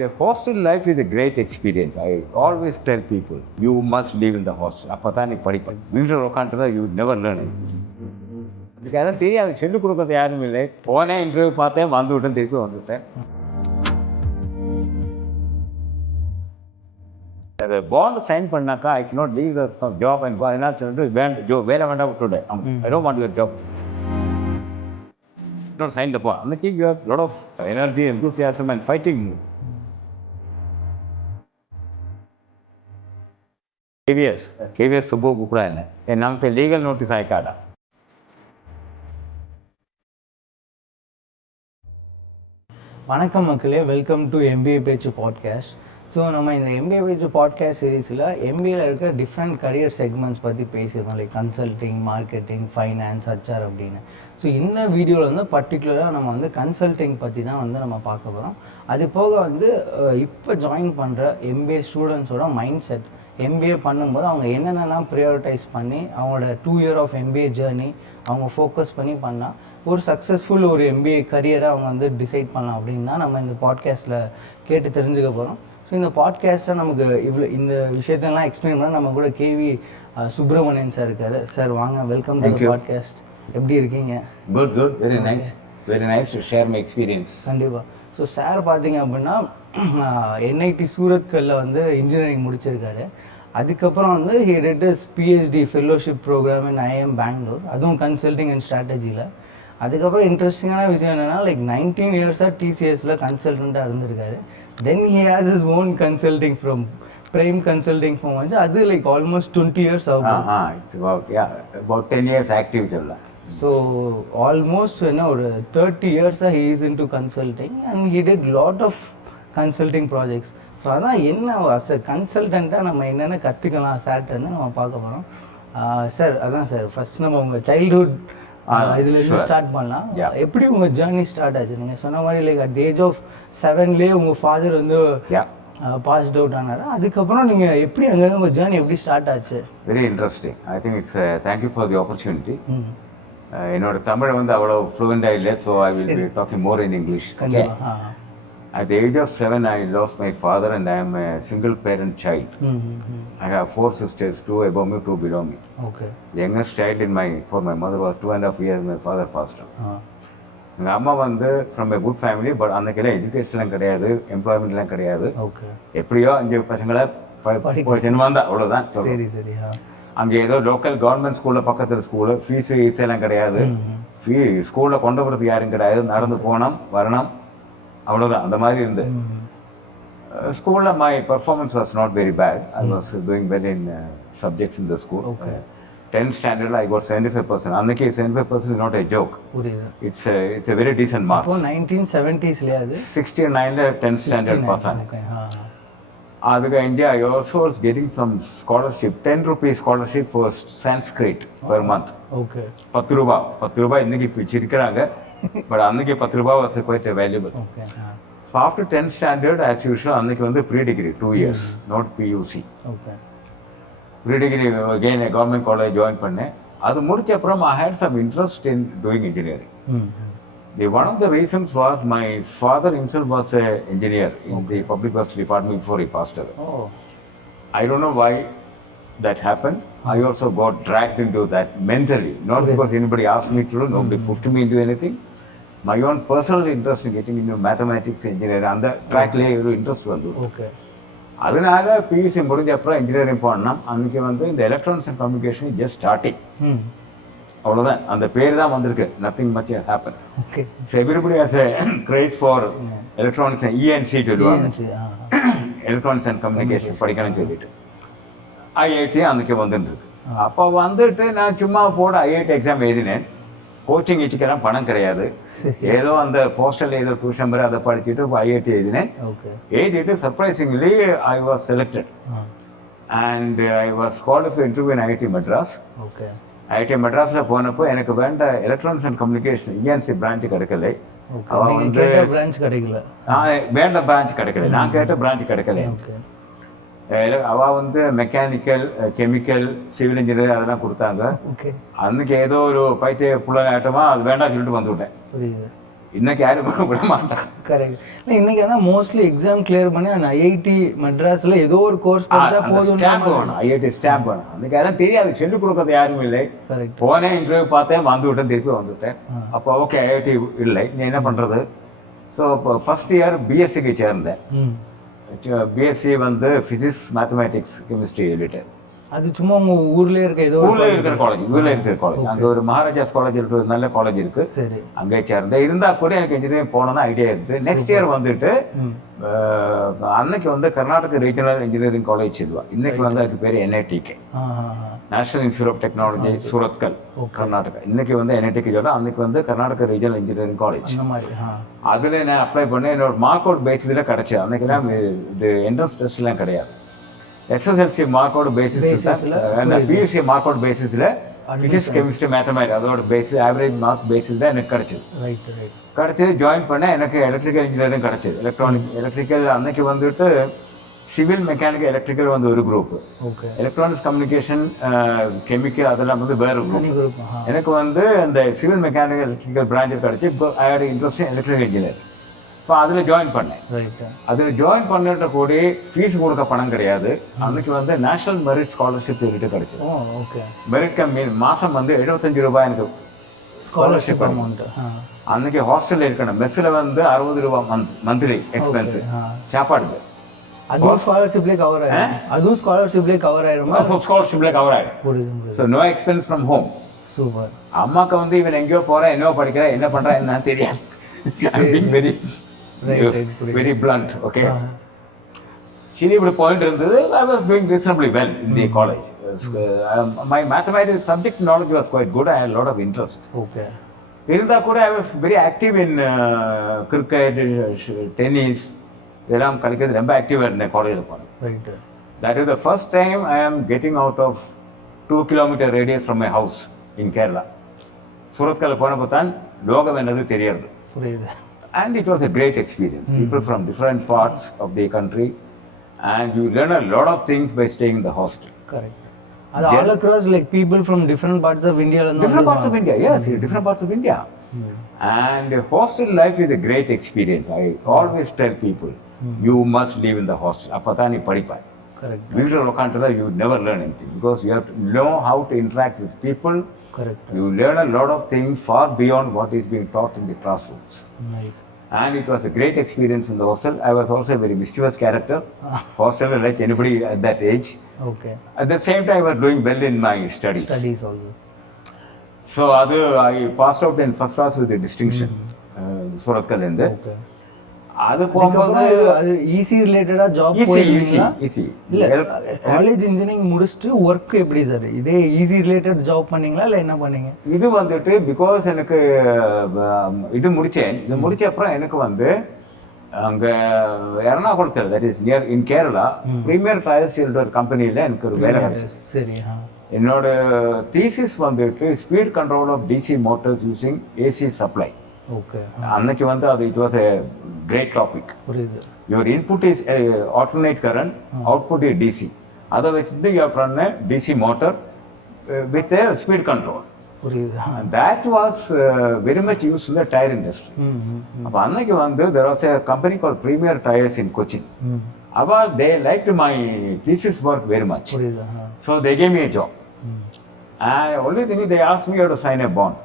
And hostel life is a great experience. I always tell people, you must live in the hostel. அப்பதான் நீ படிப்ப. வீட்டில் உட்காந்துட்டா you never learn. அதுக்கு அதான் தெரியாது, சொல்லிக் கொடுக்கறது யாரும் இல்லை. போனேன், இன்டர்வியூ பார்த்தேன், வந்து விட்டேன், திருப்பி வந்துவிட்டேன். அந்த பாண்ட் சைன் பண்ணாக்கா ஐ cannot leave the job and go. அதனால சொல்லிட்டு வேலை வேண்டாம் விட்டுவிட்டேன். I don't want your job. Don't sign the bond. Anaki you have a lot of energy, enthusiasm and fighting. KV Subramanian. And now the legal notice I got. வணக்கம் மக்களே, welcome to MBA பேச்சு podcast. So நம்ம இந்த MBA பேச்சு podcast சீரீஸில் MBAவில் இருக்க different career segments பற்றி பேசியிருக்கோம், like consulting, marketing, finance, HR அப்படின்னு. ஸோ இந்த வீடியோவில் வந்து பர்டிகுலராக நம்ம வந்து கன்சல்டிங் பற்றி தான் வந்து நம்ம பார்க்க போகிறோம். அது போக வந்து இப்போ ஜாயின் பண்ணுற MBA ஸ்டூடெண்ட்ஸோட மைண்ட் செட், MBA பண்ணும்போது அவங்க என்னென்னலாம் ப்ரையாரிட்டைஸ் பண்ணி அவங்களோட 2 year ஆஃப் MBA ஜேர்னி அவங்க ஃபோக்கஸ் பண்ணி பண்ணால் ஒரு சக்ஸஸ்ஃபுல் ஒரு MBA கரியரை அவங்க வந்து டிசைட் பண்ணலாம் அப்படின்னு தான் நம்ம இந்த பாட்காஸ்ட்டில் கேட்டு தெரிஞ்சுக்க போகிறோம். ஸோ இந்த பாட்காஸ்ட்டில் நமக்கு இந்த விஷயத்தெல்லாம் எக்ஸ்பிளைன் பண்ண நம்ம கூட KV சுப்ரமணியன் சார் இருக்காரு. சார் வாங்க, வெல்கம் டு பாட்காஸ்ட். எப்படி இருக்கீங்க? Good, very nice to share my experience. கண்டிப்பாக. ஸோ சார் பார்த்தீங்க அப்படின்னா NIT சூரத்கல்ல வந்து இன்ஜினியரிங் முடிச்சிருக்காரு. அதுக்கப்புறம் வந்து he did his PhD fellowship program in IIM Bangalore, அதுவும் கன்சல்டிங் அண்ட் ஸ்ட்ராட்டஜியில். அதுக்கப்புறம் இன்ட்ரெஸ்டிங்கான விஷயம் என்னென்னா, லைக் 19 years TCSல கன்சல்டண்ட்டாக இருந்திருக்காரு. தென் he has his own consulting from Prime Consulting firm வந்து அது லைக் ஆல்மோஸ்ட் 20 years ஆகும். It's about 10 years active சொல்லலாம். ஸோ ஆல்மோஸ்ட் என்ன ஒரு 30 years he is into consulting and he did lot of consulting projects. So அதான் என்ன as a கன்சல்டண்ட்டாக நம்ம என்னென்ன கற்றுக்கலாம் சார்ட்டன்னு நம்ம பார்க்க போகிறோம். சார் அதான் சார், ஃபர்ஸ்ட் நம்ம உங்கள் சைல்ட்ஹுட் இதுலேருந்து ஸ்டார்ட் பண்ணலாம். எப்படி உங்கள் ஜேர்னி ஸ்டார்ட் ஆச்சு? நீங்கள் சொன்ன மாதிரி லைக் அட் ஏஜ் ஆஃப் 7 உங்கள் ஃபாதர் வந்து பாஸ்ட் அவுட் ஆனார். அதுக்கப்புறம் நீங்கள் எப்படி அங்கேருந்து உங்கள் ஜேர்னி எப்படி ஸ்டார்ட் ஆச்சு? Very interesting. I think it's thank you for the opportunity. என்னோட தமிழ் வந்து அவ்வளோ ஃப்ளூவெண்டாக இல்லை, so I will be talking more in English. At the age of 7, I lost my father and I am a single parent child. I have 4 sisters, 2 above me, 2 below me. Okay. The youngest child for my mother was 2.5 years, my father passed on. எங்கள் அம்மா வந்து from a good family, but அன்றைக்கெல்லாம் எஜுகேஷன்லாம் கிடையாது, எம்ப்ளாய்மெண்ட்லாம் கிடையாது. Okay. எப்படியோ 5 பசங்களை ஜென்மாந்தா அவ்வளோதான். சரி சரி. அங்கே ஏதோ லோக்கல் கவர்மெண்ட் ஸ்கூலில் பக்கத்தில் ஸ்கூலு, ஃபீஸு ஈஸியெல்லாம் கிடையாது. ஸ்கூலில் கொண்டு போகிறதுக்கு யாரும் கிடையாது, நடந்து போனோம் வரணும், அவ்வளோதான். அந்த மாதிரி இருந்து ஸ்கூலில் my performance was not very bad. I was doing well in subjects in the school. 10th standard I got 75%. அன்றைக்கி 75% is not a joke. It's a very decent marks. 1970s அது 69ல 10th standard pass ஆனேன். அதுக்கு India I also was getting some scholarship, 10 rupees scholarship for Sanskrit per month. Okay. 10 ரூபாய் இன்னைக்கு பிச்சிருக்கிறாங்க, but அன்னைக்கு 10 ரூபாய் was quite valuable. Okay. So after 10th standard as usual அன்னைக்கு வந்து pre-degree 2 years, not PUC. Okay. Pre-degree again a government college join பண்ணேன். அது முடிச்ச அப்புறம் I had some interest in doing engineering. One of the reasons was my father himself was a engineer in the public works department before he passed away. Oh. I don't know why that happened. I also got dragged into that mentally, not because anybody asked me to do, nobody pushed me into anything. My own personal interest in getting into mathematics, engineering, and the track lay interest வந்து. Okay. அதனால PUC முடிஞ்ச அப்புறம் engineering போனோம். அன்றைக்கி வந்து இந்த electronics and communication just starting, அவ்வளோதான். அந்த பேர் தான் வந்திருக்கு, nothing much has happen. Okay. So everybody has a craze for electronics and ENC சொல்லுவாங்க, எலக்ட்ரானிக்ஸ் அண்ட் கம்யூனிகேஷன் படிக்கணும்னு சொல்லிட்டு IIT அன்றைக்கி வந்துட்டு இருக்கு. அப்போ வந்துட்டு நான் சும்மா போட IIT எக்ஸாம் எழுதினேன். கோச்சிங் வச்சுக்கெல்லாம் பணம் கிடையாது, ஏதோ அந்த போஸ்டல் ஏதோ டியூஷன் மாதிரி அதை படிச்சுட்டு IIT எழுதினேன். எழுதிட்டு surprisingly I was selected and I was called for interview in IIT Madras. IIT Madrasல போனப்போ எனக்கு வேண்ட electronics and communication ENC branch கிடைக்கல. அவன் வந்து பிரான்ச் கிடைக்கல, வேண்ட பிரான்ச் கிடைக்கல, நான் கேட்ட பிரான்ச் கிடைக்கல. அவள் வந்து மெக்கானிக்கல், கெமிக்கல், சிவில் இன்ஜினியரிங் அதெல்லாம் கொடுத்தாங்க. அன்றைக்கி ஏதோ ஒரு பைத்திய புள்ள ஆட்டமாக அது வேண்டாம் சொல்லிட்டு வந்து விட்டேன். இன்னைக்கு யாரும் விட மாட்டாங்க. கரெக்ட். இன்னைக்கு அதான் மோஸ்ட்லி எக்ஸாம் கிளியர் பண்ணி அந்த ஐஐடி மெட்ராஸ்ல ஏதோ ஒரு கோர்ஸ் படிச்சா போதும், ஸ்டாம்ப் வேணும், ஐஐடி ஸ்டாம்ப் வேணும். அதுக்கு யாரும் தெரியாது, சொல்லிக் கொடுக்கறது யாரும் இல்லை. கரெக்ட். போனேன், இன்டர்வியூ பார்த்தேன், வந்துவிட்டேன், திருப்பி வந்துவிட்டேன். அப்போ ஓகே ஐஐடி இல்லை, நீ என்ன பண்ணுறது? ஸோ இப்போ ஃபர்ஸ்ட் இயர் பிஎஸ்சிக்கு சேர்ந்தேன். பிஎஸ்சி வந்து ஃபிசிக்ஸ், மேத்தமேட்டிக்ஸ், கெமிஸ்ட்ரி எழுதிட்டேன். அது சும்மா உங்க ஊர்லயே இருக்க ஏதோ ஊர்ல இருக்கிற காலேஜ், ஊர்ல இருக்கிற காலேஜ். அங்கே ஒரு மகாராஜாஸ் காலேஜ் இருக்கு, ஒரு நல்ல காலேஜ் இருக்கு. சரி. அங்கே சேர்ந்தேன். இருந்தா கூட எனக்கு இன்ஜினியரிங் போனோம்னு ஐடியா இருக்கு. நெக்ஸ்ட் இயர் வந்துட்டு அன்னைக்கு வந்து கர்நாடக ரீஜனல் இன்ஜினியரிங் காலேஜ் சொல்லுவா. இன்னைக்கு வந்து அதுக்கு பேர் NITK, National Institute of Technology, Surathkal, Karnataka. இன்னைக்கு வந்து NITK சொல்ல, அன்னைக்கு வந்து கர்நாடக ரீஜனல் இன்ஜினியரிங் காலேஜ். அதுல நான் அப்ளை பண்ணி என்னோட மார்க் அவுட் பேசிஸ்ல கிடைச்சது. அன்னைக்கெல்லாம் இது என்ட்ரன்ஸ் டெஸ்ட்லாம் கிடையாது. SSLC mark out basis, PUC mark out பேசிஸ்ல பிசிக்ஸ், கெமிஸ்ட்ரி, மேத்தமேட்டிக்ஸ் அதோட பேசிஸ், ஆவரேஜ் மார்க் பேசிஸ் தான் எனக்கு கிடைச்சது. கிடைச்சது ஜாயின் பண்ண எனக்கு எலக்ட்ரிக்கல் இன்ஜினியரிங் கிடைச்சது. எலக்ட்ரிக்கல் அன்னைக்கு வந்துட்டு சிவில், மெக்கானிக்கல், எலக்ட்ரிக்கல் வந்து ஒரு குரூப். எலக்ட்ரானிக்ஸ், கம்யூனிகேஷன், கெமிக்கல் அதெல்லாம் வந்து வேற குரூப். எனக்கு வந்து அந்த சிவில், மெக்கானிக்கல், எலக்ட்ரிக்கல் பிரான்ச் கிடைச்சி. இப்போ I had interest in electrical engineer. இப்போ அதில் ஜாயின் பண்ணேன். அதில் ஜாயின் பண்ணிட்ட கூட ஃபீஸ் கொடுக்க பணம் கிடையாது. அன்னைக்கு வந்து நேஷனல் மெரிட் ஸ்காலர்ஷிப் என்கிட்ட கிடைச்சது. மெரிட் கம்மி, மாதம் வந்து 75 ரூபாய் எனக்கு ஸ்காலர்ஷிப் அமௌண்ட். அன்னைக்கு ஹாஸ்டலில் இருக்கணும். மெஸ்ஸில் வந்து 60 ரூபாய் மந்த்லி எக்ஸ்பென்ஸு, சாப்பாடுக்கு. அதுவும் ஸ்காலர்ஷிப்லேயே கவர் ஆயிடும். அதுவும் ஸ்காலர்ஷிப்லேயே கவர் ஆயிடும். ஸ்காலர்ஷிப்லேயே கவர் ஆயிடும். So no expense from home. Super. அம்மாவுக்கு வந்து இவன் எங்கேயோ போகிறேன், என்னவோ படிக்கிறேன், என்ன பண்ணுறேன் என்ன தெரியாது. Very blunt, okay. Chini would point in I was doing reasonably well in the college. My mathematics subject knowledge was quite good. I had a lot of interest. Okay. In that I was very active in cricket, tennis. I am active in the college. Right. That is the first time I am getting out of 2-kilometer radius from my house in Kerala. Surat Kalapana Logam another terrier. And it was a great experience. People from different parts of the country, and you learn a lot of things by staying in the hostel. Correct. And all across, like people from different parts of India. Different parts of India, yes, different parts of India. And hostel life is a great experience. I always tell people, you must live in the hostel. Apatani padipai. Correct. Winter Lokantala, you would never learn anything because you have to know how to interact with people. Correct. You learn a lot of things far beyond what is being taught in the classrooms. Nice. And it was a great experience in the hostel. I was also a very mischievous character. Hostel like anybody at that age. Okay. At the same time, I was doing well in my studies. Studies also. So I passed out in first class with a distinction. Surat Kalende. Okay. அது போகும்போது அது easy ரிலேட்டடா job போயிடுவீங்களா? Easy இல்ல college engineering முடிச்சிட்டு work எப்படி sir? இதே easy related job பண்ணீங்களா இல்ல என்ன பண்ணீங்க? இது வந்துட்டு பிகாஸ் எனக்கு இது முடிச்ச அப்புறம் எனக்கு வந்து அங்க எர்ணாகுளத்தில், that is near in Kerala, premier tyres ஒரு கம்பெனியில் எனக்கு ஒரு வேலை கிடைச்சது. சரி. என்னோட தீசிஸ் வந்துட்டு speed control of DC motors using AC supply. Okay. அன்னைக்கு வந்து அது it was a great topic. புரியுது. Your input is alternate current, output is DC. அதை வச்சு you have run DC motor with a speed control. புரியுது. That was very much used in the tire industry. அப்போ அன்னைக்கு வந்து there was a company called Premier Tires in Cochin. About they liked my thesis work very much. புரியுது. So they gave me a job. And only thing they asked me to sign a bond.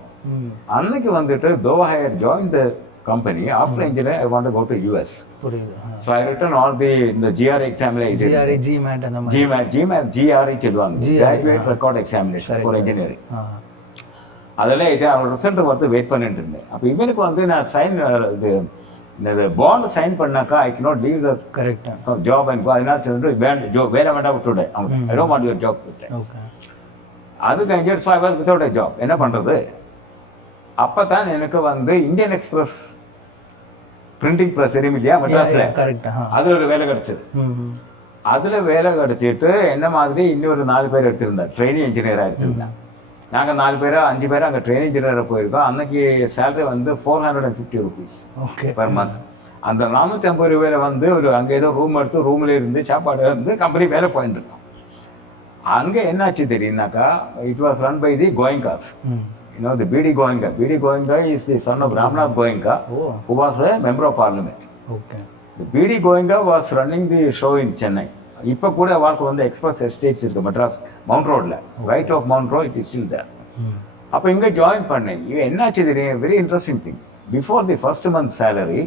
அன்னைக்கு வந்துட்டு though I had joined the company, after engineering I want to go to US. புரியுது. So I written all the GRE exam. GRE, GMAT and GMAT, GRE சொல்லுவாங்க, Graduate Record Examination for Engineering. அதில் இது அவர் result வந்து wait பண்ணிட்டு இருந்தேன். அப்போ இவனுக்கு வந்து நான் சைன் இது பாண்ட் சைன் பண்ணாக்கா I cannot leave the correct job and அதனால சொல்லிட்டு வேலை வேண்டாம் விட்டுவிட்டேன். அவங்க I don't want your job விட்டேன். ஓகே. அதுக்கு அங்கே so I was without a job. என்ன பண்ணுறது? அப்போ தான் எனக்கு வந்து இந்தியன் எக்ஸ்பிரஸ் பிரிண்டிங் ப்ரெஸ் தெரியும் இல்லையா மெட்ராஸில், கரெக்ட், அதில் ஒரு வேலை கிடச்சிது. அதில் வேலை கிடச்சிட்டு என்ன மாதிரி இன்னொரு 4 பேர் எடுத்திருந்தேன், ட்ரெயினிங் இன்ஜினியராக எடுத்திருந்தேன். நாங்கள் 4 பேரோ 5 பேரோ அங்கே ட்ரெயினிங் இன்ஜினியராக போயிருக்கோம். அன்னைக்கு சேலரி வந்து 450 rupees per month. அந்த 450 ரூபாயில் வந்து ஒரு அங்கே ஏதோ ரூம் எடுத்து ரூமில் இருந்து சாப்பாடு வந்து கம்பெனி வேலை போயிட்டு இருக்கோம். அங்கே என்னாச்சு தெரியும்னாக்கா, it was run by the கோயிங்காஸ். you know, the BD Goenka. BD Goenka is the son of Ramnath Goenka, who was a member of parliament. Okay. The BD Goenka was running the show in Chennai. இப்போ கூட அவளுக்கு வந்து express estates இருக்குது Madras Mount ரோடில், right off Mount road, it is still there. அப்போ இங்கே join பண்ணேன். இவன் என்னாச்சு தெரியும், very interesting thing. Before the first month salary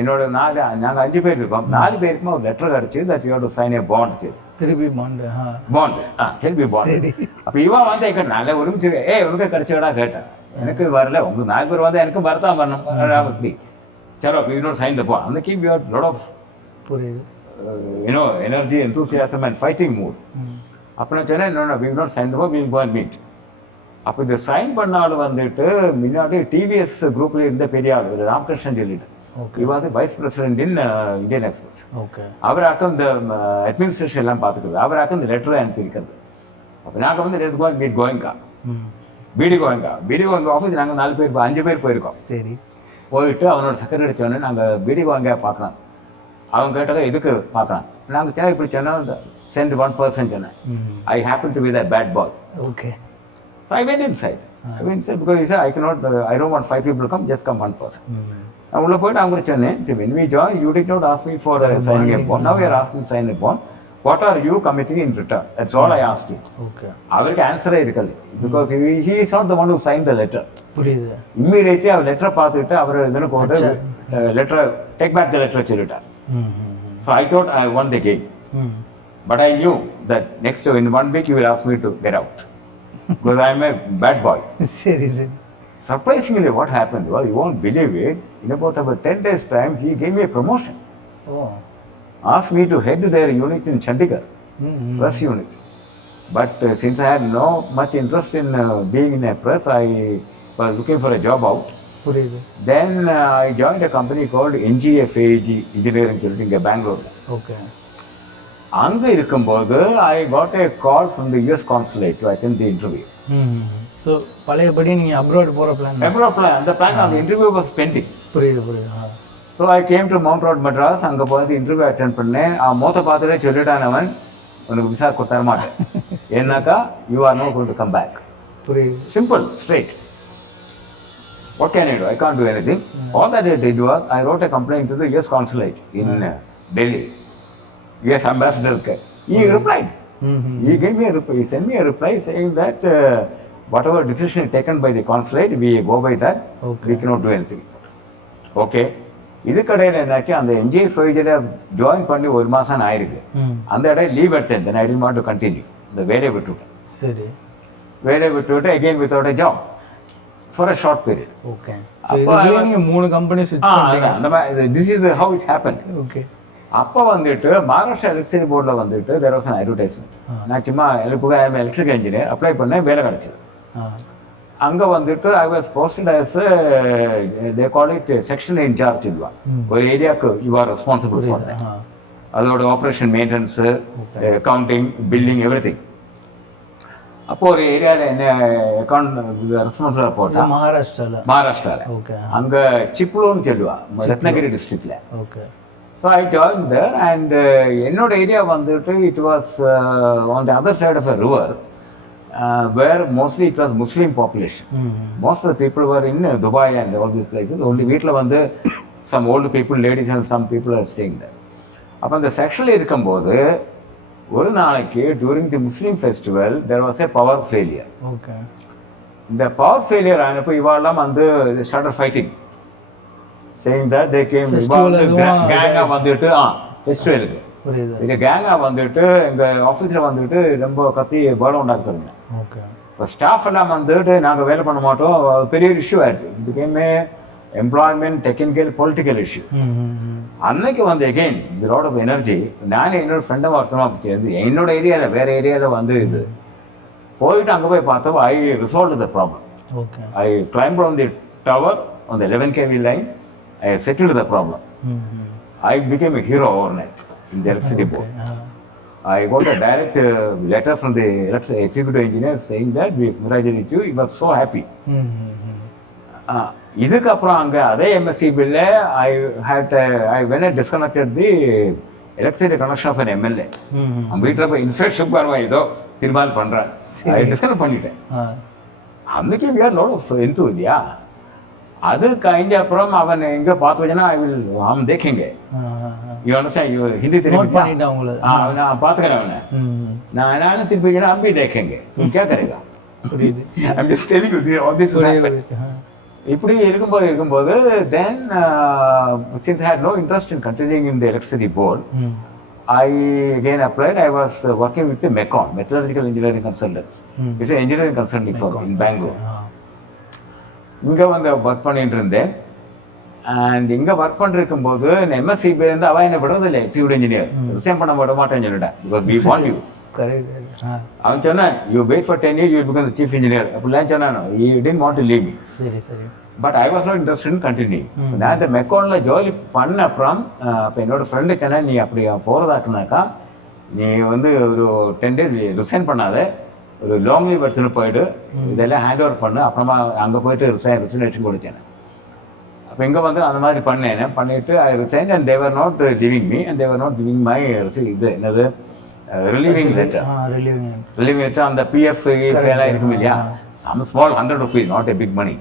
என்னோட நாங்கள் 5 பேர் இருக்கோம், 4 பேருக்குமே ஒரு லெட்டர் கிடச்சி that you have to sign a bond. திருப்பி பாண்டு திருப்பி பாண்ட். அப்போ இவன் வந்து எங்க நல்ல ஒருமிச்சு உனக்கு கிடச்சடா கேட்டேன். எனக்கு வரல, உங்களுக்கு 4 பேர் வந்து எனக்கு வரதான் வரணும் அப்படி. சலோ you note sign the bond. அந்த keep you lot of energy, enthusiasm and fighting mood. அப்போ நான் சொன்னேன், no, we will not sign the board, we will go and meet. அப்போ இதை சைன் பண்ண ஆள் வந்துட்டு முன்னாடி டிவிஎஸ் குரூப்ல இருந்த பெரிய ஆள் ராமகிருஷ்ணன் சொல்லிட்டு, he was the vice president in Indian Express. அவராக்கும் இந்த அட்மினிஸ்ட்ரேஷன் எல்லாம் பார்த்துக்கிறது, அவராக்கும் இந்த லெட்டரை அனுப்பியிருக்கிறது. அப்போ நாங்கள் வந்து let's go and meet Goenka, PD Goenka office. நாங்கள் 4 பேர் 5 பேர் போயிருக்கோம். சரி, போயிட்டு அவனோட செக்ரட்டரி சொன்னேன், நாங்கள் பிடி கோயங்கா பார்க்கலாம். அவங்க கேட்டாங்க எதுக்கு பார்க்கலாம். நாங்கள் சரி இப்படி சொன்னோம், சென்ட் 1 person சொன்னேன். I happen to be the bad boy. Okay. So I went inside. I went inside because he said, I don't want 5 people to come, just come 1 person. நான் உள்ள போயிட்டு அவங்க சொன்னேன், when we joined, you did not ask me for signing a bond. Now we are asking sign a bond. What are you committing in return? That's all I asked him. Okay. அவருக்கு ஆன்சரே இருக்காது, because he is not the one who signed the letter. புரியுது. Immediately அவர் லெட்டரை பார்த்துட்டு அவர் இதனை கொண்டு லெட்டரை take back the letter சொல்லிட்டார். So I thought I won the game. But I knew that next in 1 week you will ask me to get out. Because I am a bad boy. Seriously. Surprisingly, what happened was, you won't believe it, in about 10 days' time, he gave me a promotion. Asked me to head their unit in Chandigarh, press unit. But since I had no much interest in being in a press, I was looking for a job out. Then I joined a company called NITK Engineering in Bangalore. Okay. அங்கே இருக்கும்போது I got a call from the US consulate to attend the interview. So பழையபடி நீங்கள் abroad போகிற plan? அந்த plan, அந்த interview was bending. புரியுது. So I came to mount road Madras. அங்கே போய் இன்டர்வியூ அட்டென்ட் பண்ணேன். மொத்த பார்த்துட்டே சொல்லிட்டான் அவன், உனக்கு விசா தர மாட்டேன், ஏன்னாக்கா you are no going to come back. புரியுது. Simple, straight. What can I do? I can't do anything. All that I did was, I wrote a complaint to the US consulate in Delhi. US ambassador. He replied. He gave me a reply. He sent me a reply saying that whatever decision taken by the consulate, we go by that. We cannot do anything. Okay. இதுக்கடையில் என்னாச்சு, அந்த என்ஜிஐ ஃபைஜரை join பண்ணி 1 மாதம் ஆயிருக்கு. அந்த இடையில leave எடுத்தேன். Then I did not to continue. இந்த வேலையை விட்டுவிட்டேன். சரி, வேலையை விட்டுவிட்டு again without a job for a short period. Okay. So இதுல நீங்க 3 கம்பெனி ஸ்விட்ச் பண்ணீங்க. அந்த மாதிரி this is how it happened. Okay. அப்போ வந்துட்டு மகாராஷ்டிரா எலக்ட்ரிசிட்டி போர்டில் வந்துட்டு there was an advertisement. நான் சும்மா எலக்ட்ரிக் இன்ஜினியர் அப்ளை பண்ணேன், வேலை கிடச்சிது. அங்கே வந்துட்டு I was posted as they call it section in charge சொல்லுவாங்க. ஒரு ஏரியாவுக்கு you are responsible for that. அதோட operation, maintenance, accounting, billing, everything. அப்போ ஒரு ஏரியாவில் என்ன அக்கௌண்ட் ரெஸ்பான்சிபிளாக போட்டேன் மகாராஷ்டிராவில். ஓகே. அங்கே சிப்லூன்னு சொல்லுவா, ரத்னகிரி டிஸ்ட்ரிக்டில். Okay. So I join there and என்னோட ஏரியா வந்துட்டு it was on the other side of a river where mostly it was Muslim population. Most of the people were in Dubai and all these places. Only வீட்டில் வந்து some old people, ladies and some people are staying there. அப்போ அந்த செக்ஷனில் இருக்கும்போது ஒரு நாளைக்கு during the Muslim festival there was a power failure. Okay. இந்த power failure ஆனப்போ இவாளெல்லாம் வந்து started fighting, saying that they came கேங்காக வந்துட்டு ஃபெஸ்டிவலுக்கு இங்கே கேங்காக வந்துட்டு எங்கள் ஆஃபீஸில் வந்துட்டு ரொம்ப கத்தி பலம் உண்டாக்குறாங்க. ஓகே. இப்போ ஸ்டாஃப் எல்லாம் வந்துட்டு நாங்கள் வேலை பண்ண மாட்டோம், பெரிய ஒரு இஷ்யூ ஆயிடுச்சு. இது became employment, technical, political issue. அன்னைக்கு வந்து எகெயின் இது லாட் ஆஃப் எனர்ஜி. நானே என்னோட ஃப்ரெண்டாக ஒருத்தமாக சேர்ந்து என்னோட ஏரியாவில் வேறு ஏரியாவில் வந்து இது போயிட்டு அங்கே போய் பார்த்தப்போ I resolve the problem. Okay. I climbed on the tower on the 11 kV line. I settled the problem. I became a hero overnight in the electricity board. I got a direct letter from the executive engineer saying that we congratulate you. He was so happy. இதுக்கப்புறம் அங்கே அதே MSc பில்ல I when I disconnected the electricity connection of an MLA. அவங்க வீட்டில் போய் inspection பண்ணுவேன், ஏதோ தீர்மானம் பண்ணுறேன், I disconnect பண்ணிட்டேன். அன்றைக்கி we are lot of into இல்லையா. அது கழிஞ்ச அப்புறம் அவன் எங்கே பார்த்து வச்சனா அவன் தேக்கங்க ஹிந்தி தெரியும் நான் பார்த்துக்கிறேன் அவனை நான் என்ன திருப்பி அம்பி தேக்கங்க क्या करेगा I'm just telling you all this is happened. இப்படி இருக்கும்போது then since I had no interest in continuing in the electricity board, I again applied. I was working with the MECON, Metallurgical Engineering Consultants. It's an engineering consulting firm in Bangalore. இங்கே வந்து work பண்ணிட்டு இருந்தேன். And இங்கே work பண்ணிருக்கும்போது எம்எஸ்சிபிலேருந்து அவன் என்ன விடுறதில்லை, executive engineer resign பண்ண விட மாட்டேன்னு சொல்லிட்டேன். Because we want you. அவன் சொன்னான் you wait for 10 years you become the chief engineer அப்படிலாம் சொன்னான். You didn't want to leave me. But I was not interested in continue. நான் இந்த மெக்கானில் ஜாலி பண்ண அப்புறம் இப்போ என்னோட ஃப்ரெண்டுக்கு என்ன நீ அப்படி போகிறதாக்குனாக்கா நீ வந்து ஒரு 10 days ரிசைன் பண்ணாத, ஒரு லாங் லீவ் எடுத்துன்னு போயிட்டு இதெல்லாம் ஹேண்ட் ஓவர் பண்ணு, அப்புறமா அங்கே போயிட்டு ரிசைனேஷன் கொடுத்தேன். அப்போ இங்கே வந்து அந்த மாதிரி பண்ணிவிட்டு I resign and they're not living me and they're not giving my இது என்னது ரிலீவிங் லெட்டர். ரிலீவிங் லெட்டர் அந்த பிஎஃப் எல்லாம் இருக்கும் இல்லையா, some small 100 rupees, not a big money.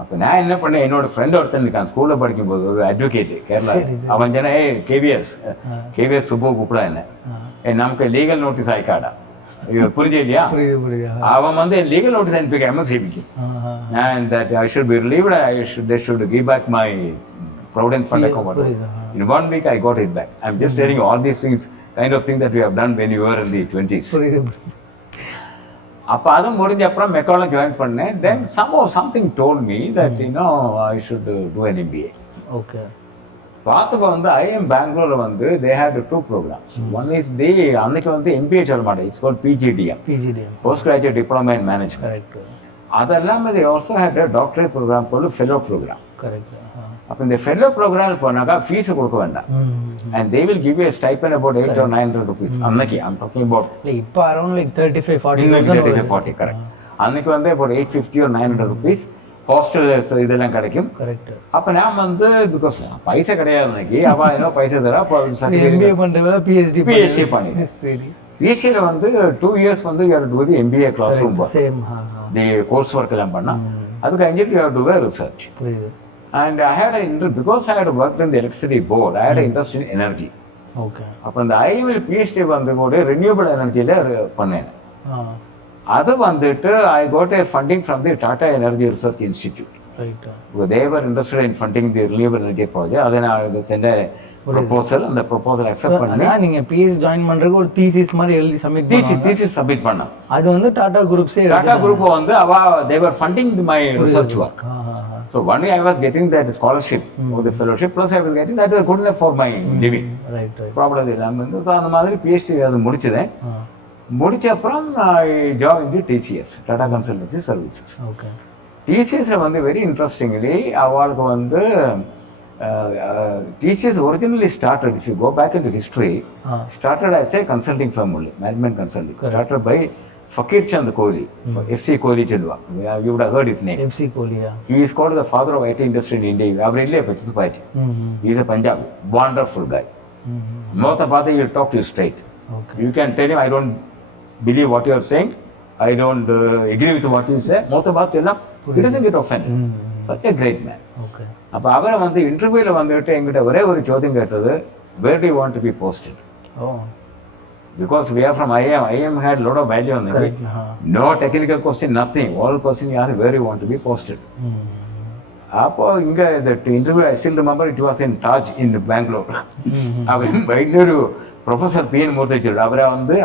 அப்போ நான் என்ன பண்ணேன், என்னோட ஃப்ரெண்ட் ஒருத்தன் இருக்கான் ஸ்கூலில் படிக்கும்போது, ஒரு அட்வொகேட் கேரளா. அவன் சொன்ன கேவிஎஸ் சுப்பு கூப்பிடா என்ன நமக்கு லீகல் நோட்டீஸ் ஆயிக்காடா புரிஞ்சு இல்லையா. அவன் வந்து லீகல் நோட்டீஸ் அனுப்பிக்க எம்எஸ்சிபிக்கு and that I should be relieved. They should give back my provident fund account. In 1 week I got it back. I'm just telling you all these things, kind of thing that we have done when you were in the 20s. அப்போ அது முடிஞ்ச அப்புறம் மெக்கானில் join பண்ணேன். Then somehow something told me that I should do an MBA. Okay. பார்த்தப்போ வந்து IIM Bangalore வந்து they had 2 programs. One is அன்னைக்கு வந்து MBA சொல்ல மாட்டேன், it's called PGDM, Post Graduate Diploma in Management. Correct. அதெல்லாம் they also had a doctorate program called fellow program. Correct. அப்போ இந்த fellow program போனாக்கா ஃபீஸ் கொடுக்க வேண்டாம். And they will give you a stipend about 800 or 900 rupees. அன்னைக்கு I'm talking about இப்போ around like 35-40. Correct. அன்னைக்கு வந்து about 850 or 900 rupees ஹாஸ்டல் இதெல்லாம் கிடைக்கும். கரெக்ட். அப்போ நான் வந்து பிகாஸ் பைசா கிடையாது அன்னைக்கு, அவன் பைசா தர MBA பண்ணுறதுல PhD பண்ணிட்டேன். சரி. PhDயில் வந்து 2 years வந்து you have to to MBA class room the course work எல்லாம் பண்ணா, அதுக்கு அஞ்சிட்டு you have to research. And I had because I had work in the electricity board, I had interest in energy. Okay. அப்போ இந்த IIM PhD வந்து கூட renewable எனர்ஜியில் பண்ணேன். அது வந்துட்டு I got a funding from the Tata energy research institute. They were interested in funding the renewable energy project. அதை நான் sent proposal, அந்த ப்ரொபோசல் அக்செப்ட் பண்ணி நீங்கள் PhD ஜாயின் பண்ணுறதுக்கு ஒரு தீசிஸ் மாதிரி எழுதி தீசிஸ் சப்மிட் பண்ணேன். அது வந்து டாடா குரூப் வந்து they were funding my research work. So one day I was getting that scholarship or the fellowship, plus I was getting that was good enough for my living. Right. Problem இல்லை. So அந்த மாதிரி PhD அது முடிச்சதேன். முடிச்ச அப்புறம் I join the TCS, Tata consultancy services. Okay. TCSல வந்து very interestingly அவளுக்கு வந்து TCS originally started, if you go back into history, started as a consulting firm only, management consulting. Started by Fakir Chand Kohli, FC Kohli Chelva. You would have heard his name. FC Kohli, yeah. He is called the father of IT industry in India. I have really appreciated him. He is a Punjabi, wonderful guy. Motha Bade, he'll talk to you straight. Okay. You can tell him, I don't believe what you are saying, I don't agree with what you say. Motha Bade, he doesn't get offended. Such a great man. Okay. அப்போ அவரை வந்து இன்டர்வியூவில் வந்துட்டு எங்கிட்ட ஒரே ஒரு ചോദ്യം கேட்டது, where do you want to be posted? Oh. Because we are from IIM. IIM had a lot of value on it. No technical question, nothing. All question he asked, where you want to be posted. அப்போ இங்கே that interview, I still remember it was in Taj in Bangalore. அவர் ஒரு professor PN Murthy,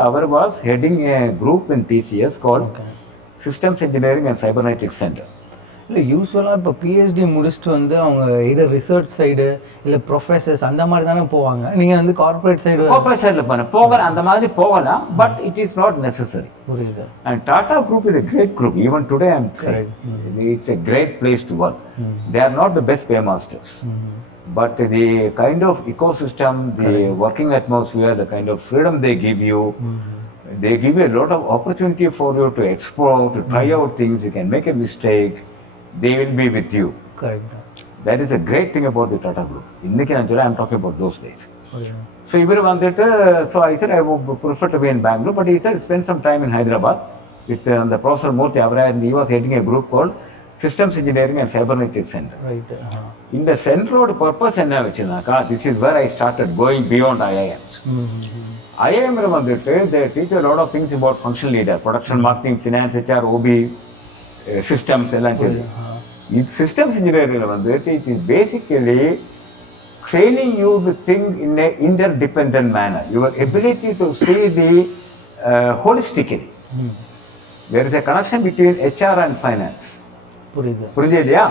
அவர் was heading a group in TCS called Systems Engineering and Cybernetics Center. இல்லை யூஸ்வலாக இப்போ PhD முடிச்சுட்டு வந்து அவங்க இது ரிசர்ச் சைடு இல்லை ப்ரொஃபஸர்ஸ் அந்த மாதிரி தானே போவாங்க. நீங்கள் வந்து கார்பரேட் சைடில் போகலாம், அந்த மாதிரி போகலாம், but it is not necessary. புரியுது. And Tata group is a great group. Even today I'm saying it's a great place to work. They are not the best paymasters, but the kind of ecosystem, the working atmosphere, the kind of freedom they give you, they give you a lot of opportunity for you to explore, to try out things. You can make a mistake, they will be with you. Correct. That is a great thing about the Tata Group. Inniki I'm talking about those days. Okay. So ivaru vandittu, so I said I would prefer to be in Bangalore, but he said spend some time in Hyderabad. with the Professor Murthy Avara, and he was heading a group called Systems Engineering and Cybernetics Center. Right. In the central purpose enna vechunaka, this is where I started going beyond IIMs. IIM la vanditte they teach a lot of things about functional leader, production, marketing, finance, HR, OB, systems ellam thellu. In systems engineering la vanditte it is basically training you to think in an interdependent manner. Your ability to see the holistically. There is a connection between HR and finance. Puridiyadya?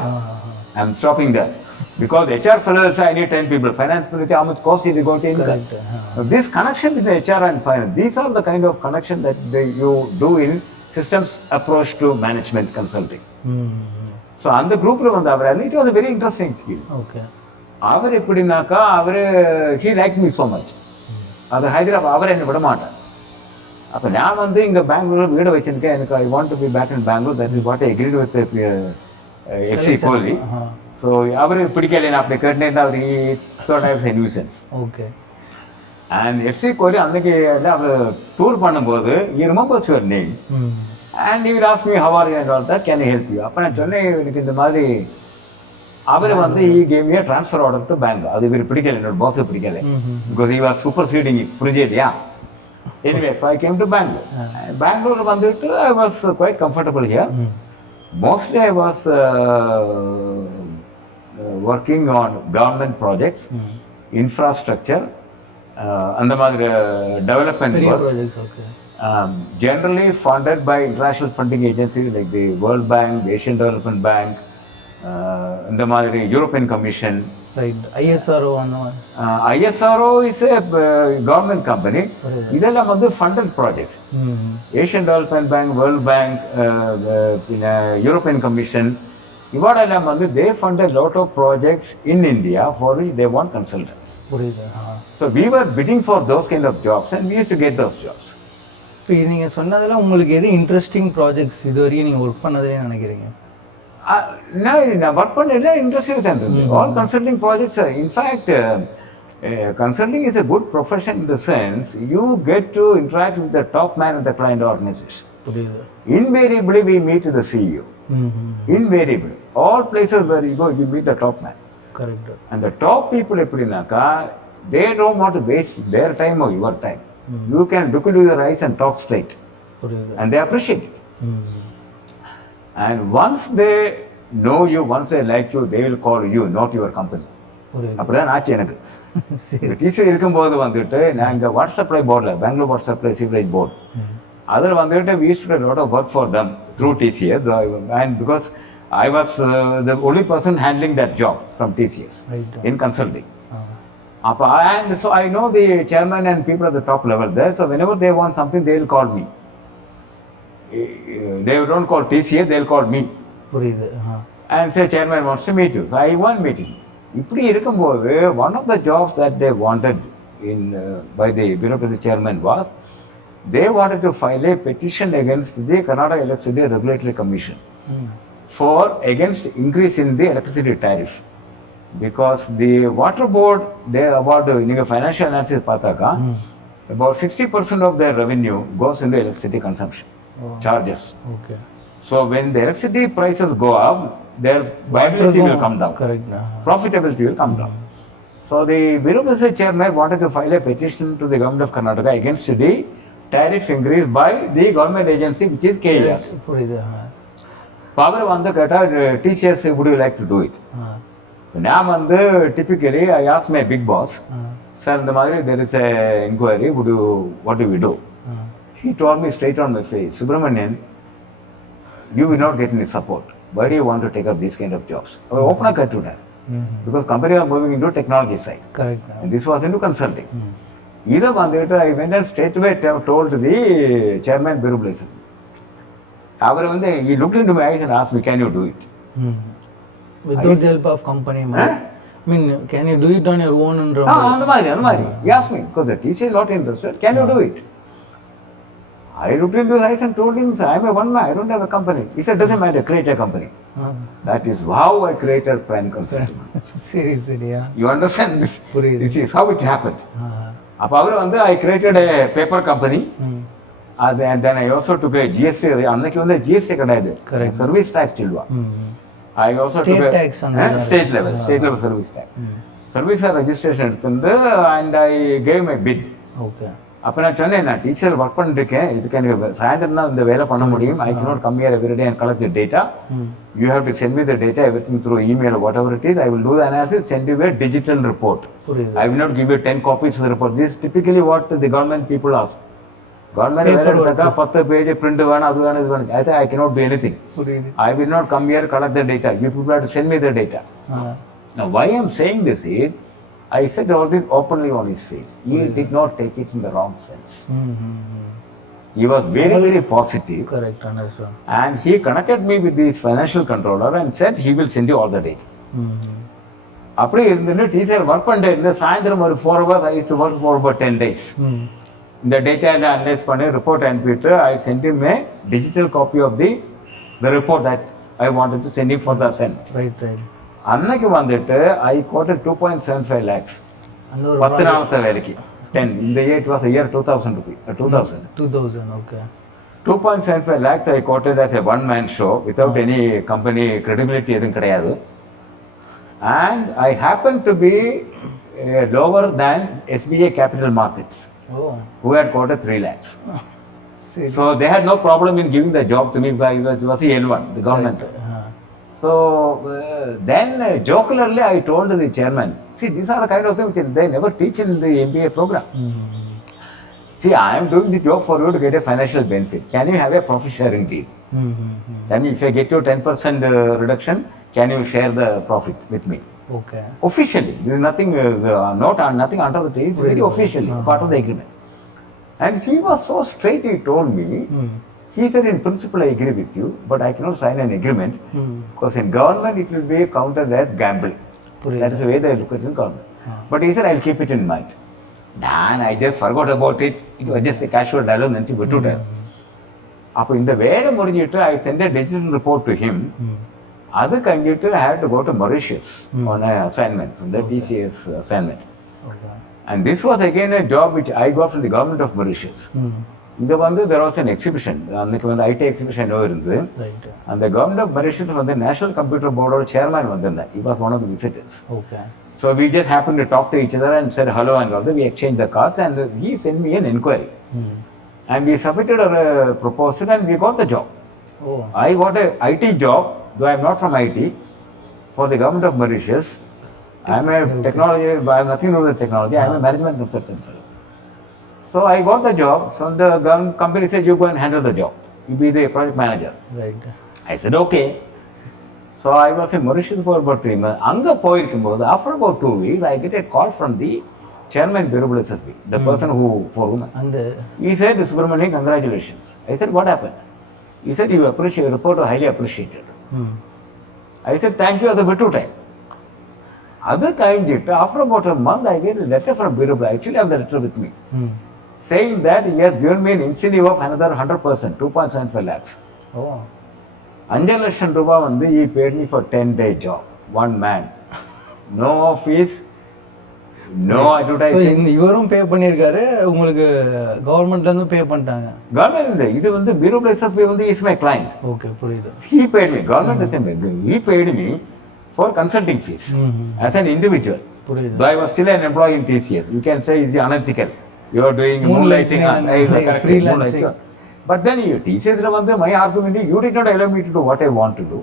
I'm stopping there. Because HR fellows, I need 10 people. Finance fellows, how much cost is it going to incur? This connection between HR and finance, these are the kind of connection that you do in systems approach to management consulting. So on the group, it was a very interesting skill. Okay. அவர் எப்படின்னாக்கா he liked me so much. அது ஹைதராபாத் அவர் என்னை விட மாட்டார். அப்போ நான் வந்து இங்கே பெங்களூர் வீடு வச்சிருக்கேன், எனக்கு I want to be back in Bangalore, that is what I agreed with FC Kohli. So அவர் பிடிக்கல, நான் அப்படி கேட்டேன், அவர் thought I was a nuisance. Okay. And FC Kohli அன்னைக்கு அவர் டூர் பண்ணும்போது he remembers your name and he will ask me how are you and all that, can I help you? அப்போ நான் சொன்னேன், எனக்கு இந்த மாதிரி அவர் வந்து he gave me a transfer order to Bangalore. அது இவர் பிடிக்கல, என்னோட பாஸ் பிடிக்கல, because he was superseding it. புரிஞ்சுதியா? Anyway, so I came to Bangalore. Bangalore வந்துட்டு I was quite comfortable here. Mostly I was working on government projects, infrastructure, அந்த மாதிரி development works. Generally funded by international funding agencies like the World Bank, the Asian Development Bank, இந்த மாதிரி European commission. Right. ISRO ISRO is a government company. இதெல்லாம் வந்து funded projects. Asian Development Bank, World Bank, European Commission, இவாடெல்லாம் வந்து they funded lot of projects in India for which they want consultants. புரியுது. So we were bidding for those kind of jobs and we used to get those jobs. இப்போ நீங்கள் சொன்னதில் உங்களுக்கு எது interesting projects இது வரைக்கும் நீங்கள் ஒர்க் பண்ணதே நினைக்கிறீங்க? நான் ஒர்க் பண்ணல, இன்ட்ரெஸ்டிங் தான் இருந்தது. All consulting projects. In fact consulting is a good profession in the sense you get to interact with the top man of the client organization. Invariably we meet the CEO. Invariably all places where you go you meet the top man. Correct. And the top people எப்படினாக்கா they don't want to waste their time or your time. You can look into your eyes and talk straight. And they appreciate it. And once they know you, once they like you, they will call you, not your company. அப்படிதான் ஆச்சு எனக்கு. Teacher இருக்கும்போது வந்துட்டு நான் இங்கே water supply போர்டில், Bangalore water supply sewerage board, அதில் வந்துட்டு we used to do a lot of work for them through TCS, and because I was the only person handling that job from TCS in consulting. And so I know the chairman and people at the top level there, so whenever they want something they will call me. They don't call TCS, they will call me. And say chairman wants to meet you. So I want meeting. இப்படி இருக்கும்போது one of the jobs that they wanted in by the bureaucracy chairman was they wanted to file a petition against the Karnataka Electricity Regulatory Commission for against increase in the electricity tariff. Because the water board, they about financial analysis பார்த்தா about 60% of their revenue goes into electricity consumption charges. Okay. So when the electricity prices go up, their viability will come down. Correct. Profitability will come down. So the bureaucracy chairman wanted to file a petition to the government of Karnataka against the tariff increase by the government agency which is KES. Power வந்து கேட்டா TCS, would you like to do it? நான் வந்து typically I asked my big boss, sir இந்த மாதிரி there is a inquiry, what do we do? He told me straight on my face, Subramanian, you will not get any support. Why do you want to take up these kind of jobs? Open a cut to that. Because companies are moving into technology side. Correct. And this was into consulting. Either one later, I went and straight away told the chairman Bureau Places. He looked into my eyes and asked me, can you do it? Without the help of company, I mean, can you do it on your own? He asked me, because the TCS is not interested, can you do it? I looked into his eyes and told him, I am a one man, I don't have a company. He said, doesn't matter, create a company. That is how I created Prime Consulting. Seriously, yeah. You understand this? This is how it happened. I created a paper company அது and then I also took a GST. அன்னைக்கு வந்து GST கிடையாது, service tax சொல்லுவா. I also took a state level service tax. Service registration எடுத்துட்டு and I gave my bid. Okay. அப்போ நான் சொன்னேன், நான் டீச்சர் ஒர்க் பண்ணிருக்கேன், இதுக்கு எனக்கு சாயந்தரம் தான் இந்த வேலை பண்ண முடியும். I cannot come here every day and collect the data. You have to send me the data, everything through email or whatever it is. I will do the analysis, send you a digital report. I will not give you 10 copies of the report. This is typically what the government people ask. Government வேலை எடுத்தாக்கா 10 page print வேணும், அது வேணும், இது வேணும். I think I cannot do anything. I will not come here, collect the data. You people have to send me the data. Now why I am saying this is, I said all this openly on his face. He did not take it in the wrong sense. He was very, very positive. Correct, understand. And he connected me with this financial controller and said he will send you all the data. அப்படி இருந்துட்டு teacher work பண்ணிட்டு இருந்த சாயந்தரம் ஒரு 4 hours I used to work for about 10 days. இந்த data எல்லாம் analyse பண்ணி report அனுப்பிட்டு I sent him a digital copy of the report that I wanted to send him for the send. Right. அன்னைக்கு வந்துட்டு I quoted 2.75 lakhs. 10 நாளത്തെ வேலைக்கு 10. இந்த year it was a year 2000 rupees. 2000, okay. 2.75 lakhs I quoted as a one man show without any company credibility எதுவும் கிடையாது. And I happened to be lower than SBA Capital Markets, who had quoted 3 lakhs. So they had no problem in giving the job to me because it was the L1, the government. So then jocularly I told the chairman, see, these are the kind of things they never teach in the MBA program. See, I am doing the job for you to get a financial benefit. Can you have a profit sharing deal? Then if I get you 10% reduction, can you share the profit with me? Okay. Officially, there is nothing, nothing under the table. It's very officially part of the agreement. And he was so straight. He told me, he said, in principle, I agree with you, but I cannot sign an agreement because in government it will be counted as gambling. That is the way they look at it in government. But he said, I'll keep it in mind. Then I just forgot about it. It was just a casual dialogue. Then he went to அப்போ இந்த வேலை முடிஞ்சிட்டு I sent a digital report to him. அது கழிஞ்சிட்டு I had to go to Mauritius on an assignment, from the TCS assignment. And this was again a job which I got from the Government of Mauritius. இங்கே வந்து there was an exhibition. அன்னைக்கு வந்து IT exhibition இருந்தது. அந்த Government of Mauritius வந்து national computer போர்டோட chairman வந்திருந்தார். He was one of the visitors. So we just happened to talk to each other and said hello and all that. We exchanged the cards and he sent me an inquiry. And we submitted a proposal and we got the job. I got a IT job, though I am not from IT, for the Government of Mauritius. I am a technology, I have nothing to do with technology. I am a management consultant. So I got the job. So the company said, you go and handle the job. You be the project manager. Right. I said, okay. So I was in Mauritius for about 3 months. Anga poirkumbodhu, after about 2 weeks, I get a call from the chairman Renewable SSB, the person who for whom. He said, Subramanian, congratulations. I said, what happened? He said, you appreciate your report, highly appreciated. I said, thank you, that's the time. Other kind of, after about a month, I get a letter from Renewable. I actually have the letter with me. Saying that he has given me an incentive of another 100%, 2.75 lakhs. 5 லட்சம் ரூபாய் வந்து he paid me for 10-day job, one man. No office, no advertising. இவரும் பே பண்ணியிருக்காரு, உங்களுக்கு கவர்மெண்ட்ல இருந்து பே பண்ணிட்டாங்க. Government இது வந்து Renewable SSB வந்து is my client. Okay, புரியுது. He paid me, government is he paid me for consulting fees as an individual. புரியுது. Though I was still an employee in TCS. You can say it's unethical. You are doing moonlighting. Freelancing. But then TCS my argument is, you did not allow me to do what I want to do.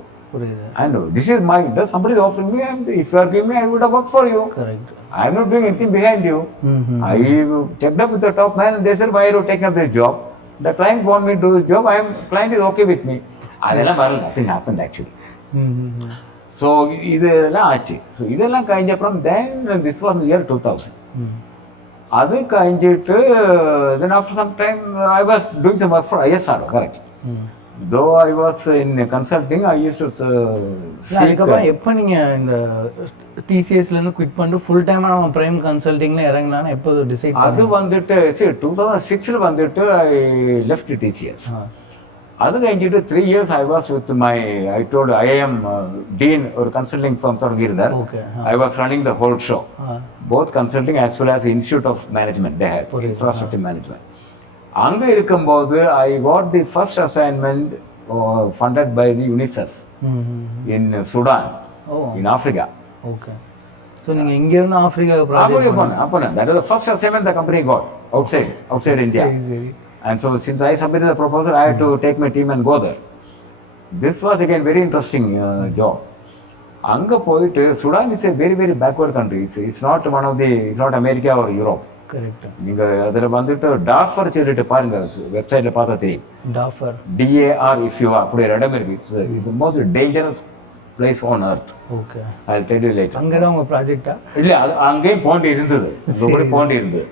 And this is my interest. Somebody is offering me, and if you are giving me, I would have worked for you. Correct. I am not doing anything behind you. I checked up with the top man and they said, why are you taking up this job? The client want me to do this job. Client is okay with me. Nothing happened actually. So இதெல்லாம் ஆச்சு. So இதெல்லாம் கழிஞ்ச அப்புறம் then this was the year 2000. அது கழிஞ்சிட்டு then after some time I was doing some work for ISRO, correct. Though I was in consulting, I used to அதுக்கப்புறம் எப்போ நீங்கள் இந்த டிசிஎஸ்லேருந்து quit பண்ணிட்டு ஃபுல் டைமாக நம்ம ப்ரைம் கன்சல்டிங்கில் இறங்கினான்னு எப்போ டிசைட்? அது வந்துட்டு 2006 வந்துட்டு I left TCS. அது கழிஞ்சிட்டு 3 years I was with I told IIM Dean ஒரு consulting firm தொடங்கியிருந்தார். I was running the whole show, both consulting as well as Institute of Management they had, infrastructure management. அங்கே இருக்கும்போது I got the first assignment funded by the UNICEF in Sudan in Africa. Okay. So நீங்கள் இங்கேருந்து ஆஃப்ரிக்காவுக்கு project அப்போ that was the first assignment the company got outside India. And so since I submitted the proposal, I had to take my team and go there. This was again very interesting job. அங்கே போயிட்டு Sudan is a very very backward country. It's not one of the, it's not America or Europe. Correct. நீங்கள் அதில் வந்துட்டு டாஃபர் சொல்லிட்டு பாருங்க, வெப்சைட்டில் பார்த்தா தெரியும். டாஃபர் DAR if you அப்படி ஒரு இடம் இருக்கு. It's the most dangerous place on earth. Okay. I'll tell you later. அங்கே தான் உங்கள் ப்ராஜெக்டா? இல்லை, அது அங்கேயும் போண்டி இருந்தது, ரொம்ப போண்டி இருந்தது.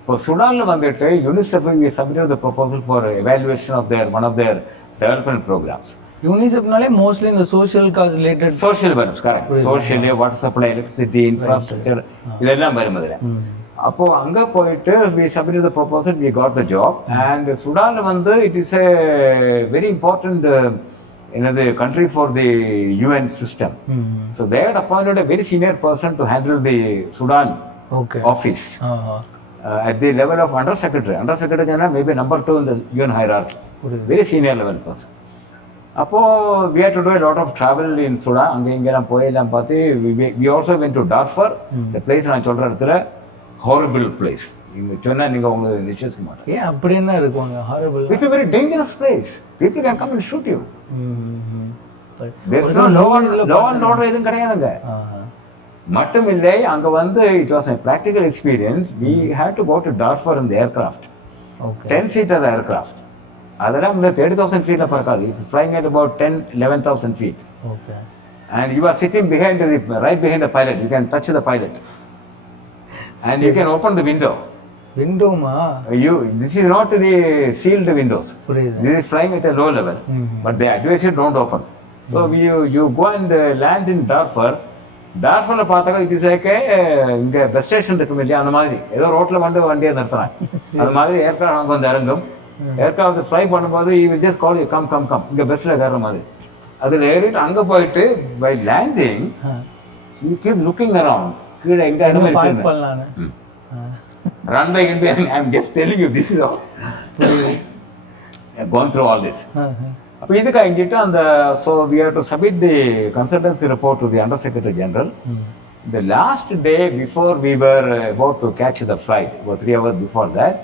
இப்போ சுடானில் வந்துட்டு UNICEF we submitted the proposal for evaluation of one of their development programs. யூனிசெஃப்னாலே மோஸ்ட்லி இந்த சோஷியல் காஸ் ரிலேட்டட் சோஷியல் வரும். Correct. Social, water supply, electricity, infrastructure, இதெல்லாம் வரும் அதில். அப்போ அங்கே போயிட்டு we submitted the proposal, we got the job. And சுடானில் வந்து it is a very important country for the UN system. So they had appointed a very senior person to handle the Sudan office at the level of under secretary. Under secretary maybe number 2 in the UN hierarchy. Very senior level person. அப்போ we had to do a lot of travel in Sudan. அங்கே இங்கெல்லாம் போயெல்லாம் பார்த்து we also went to Darfur. The place நான் சொல்கிற இடத்துல horrible place. நீங்கள் சொன்னால் நீங்கள் உங்களுக்கு நிச்சயிக்க மாட்டேன். ஏன் அப்படி என்ன இருக்குவாங்க? horrible. It's a very dangerous place. People can come and shoot you. There's no law and order எதுவும் கிடையாதுங்க. மட்டும் இல்லை, அங்கே வந்து it was a practical experience. We had to go to Darfur in the aircraft. 10-seater aircraft. அதெல்லாம் 30,000 feet பறக்காது. It's flying at about 10-11,000 feet. Okay. And you are sitting right behind the pilot. You can touch the pilot. And you can open the window. Window ma? This is not the sealed windows. This is flying at a low level. But they advise you don't open. So you go and land in Darfur. டார்ஃபர்ல பார்த்தாக்கா இது like இங்கே bus station இருக்கும் இல்லையா, அந்த மாதிரி ஏதோ ரோட்டில் வந்து வண்டியை நிறுத்துறாங்க. அது மாதிரி ஏர்கிராஃப்ட் அங்கே வந்து இறங்கும். ஏர்கிராஃப்ட் ஃப்ளை பண்ணும்போது you will just call you come come come இங்கே பஸ்ஸில் ஏறுற மாதிரி. அதில் ஏறிட்டு அங்கே போயிட்டு by landing you keep looking around. கீழே எங்கே இடமே இருக்கு. Run by kin by I am just telling you this is all going through all this. அப்போ இது கழிஞ்சிட்டு அந்த so we have to submit the consultancy report to the under secretary general. The last day before we were about to catch the flight, about 3 hours before that,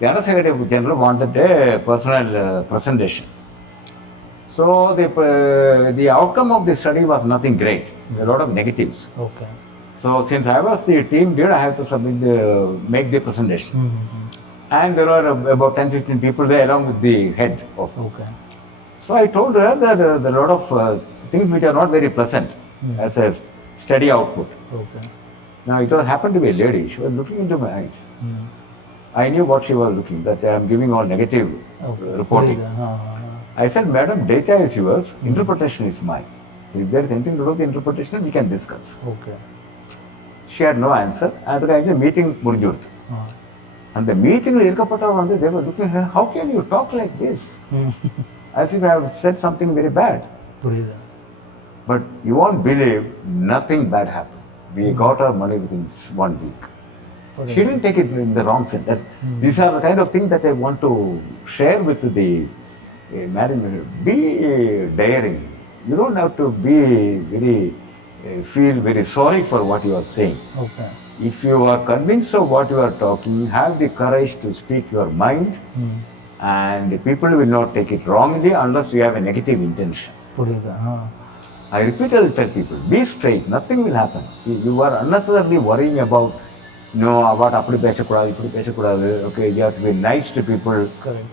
the Under Secretary General wanted a personal presentation. So the outcome of the study was nothing great. There were a lot of negatives. Okay. So since I was the team leader, I had to make the presentation. And there were about 10-15 people there along with the head of. Okay. So I told her that there are a lot of things which are not very pleasant as a study output. Okay. Now it happened to be a lady. She was looking into my eyes. I knew what she was looking, that I am giving all negative reporting. I said, Madam, data is yours, interpretation is mine. So if there is anything to do with the interpretation, we can discuss. Okay. She had no answer. And the meeting முடிஞ்சிடுது. And the meeting they were looking at her, how can you talk like this? As if I have said something very bad. But you won't believe, nothing bad happened. We got our money within 1 week. She didn't take it in the wrong sense. These are the kind of things that I want to share with the management. Be daring. You don't have to feel very sorry for what you are saying. Okay. If you are convinced of what you are talking, have the courage to speak your mind. And people will not take it wrongly unless you have a negative intention. I repeatedly tell people, be straight, nothing will happen. You are unnecessarily worrying about, what apdi peshakudadu, ipdi peshakudadu, okay, you have to be nice to people. Correct.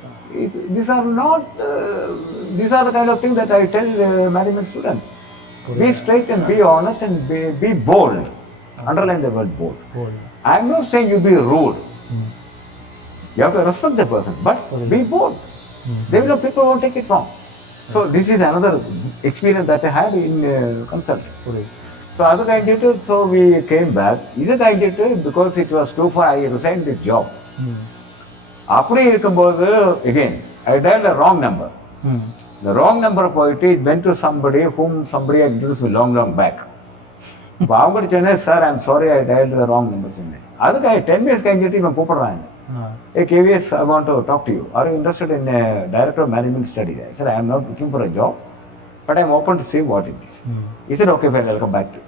These are the kind of things that I tell management students. Be straight and be honest and be bold. Underline the word bold. I am not saying you be rude. You have to respect the person, but be bold. People won't take it wrong. So this is another experience that I had in consult. So other guy did it, so we came back. Either guy did it because it was too far, I resigned this job. அப்படி இருக்கும்போது again, I dialed a wrong number. The wrong number போயிட்டு it went to somebody whom somebody had introduced me long back. இப்போ அவங்க சொன்னேன், sir I am sorry I dialled the wrong number சொன்னேன். அதுக்கு 10 minutes கழிஞ்சிட்டு இவன் கூப்பிடுறாங்க. Hey KVS, I want to talk to you. Are you interested in Director of Management Studies? I said, I am not looking for a job, but I am open to see what it is. He said, okay, fine, I'll come back to you.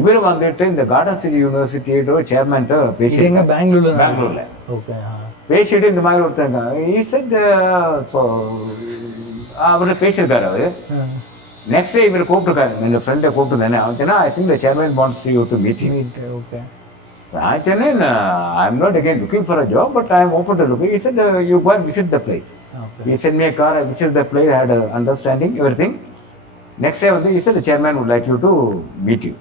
இவர் வந்துட்டு இந்த garden city யூனிவர்சிட்டியோட சேர்மன்ட்ட பேசிட்டு பெங்களூர்ல பேசிட்டு இந்த மாதிரி ஒருத்தங்க அவரு பேசியிருக்காரு அவரு. நெக்ஸ்ட் டே இவர் கூப்பிட்டுருக்காரு, எங்கள் ஃப்ரெண்டை கூப்பிட்டுருந்தேன். அவன் I think the chairman wants you to meet him. I said, I'm not again looking for a job, but I'm open to look. He said, you go and visit the place. He sent me a car, I visited the place, I had an understanding, everything. Next day, he said, the chairman would like you to meet you.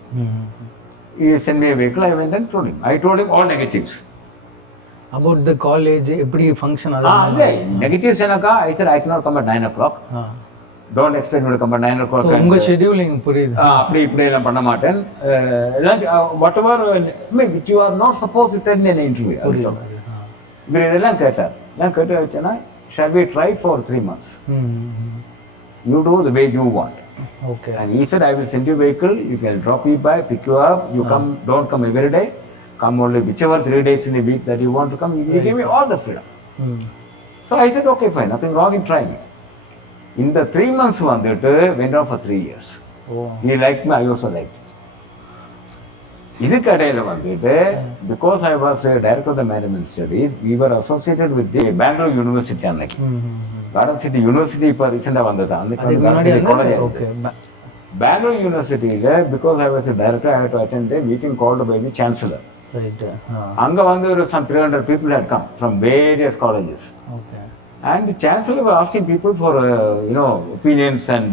He sent me a vehicle, I went and told him. I told him all negatives. About the college, every function. Negatives, I said, I cannot come at 9 o'clock. Don't expect me to come at 9 o'clock. So, your scheduling, whatever, which you are not supposed to tell in an interview. Shall we try for 3 months? You do the way you want. Okay. And he said, I will send you a vehicle, you can drop you by, pick you up, you come, don't come every day, come only whichever 3 days in a week that you want to come. He gave me all the freedom. So I said, okay, fine, nothing wrong in trying it. In the 3 months went on for 3 years. He liked me, I also liked it. Because I was a director of the management studies, we were associated with the Bangalore University. Garden City University recently Bangalore University, because I was a director, I had to attend a meeting called by the Chancellor. Some 300 people had come from various colleges. And the Chancellor was asking people for opinions and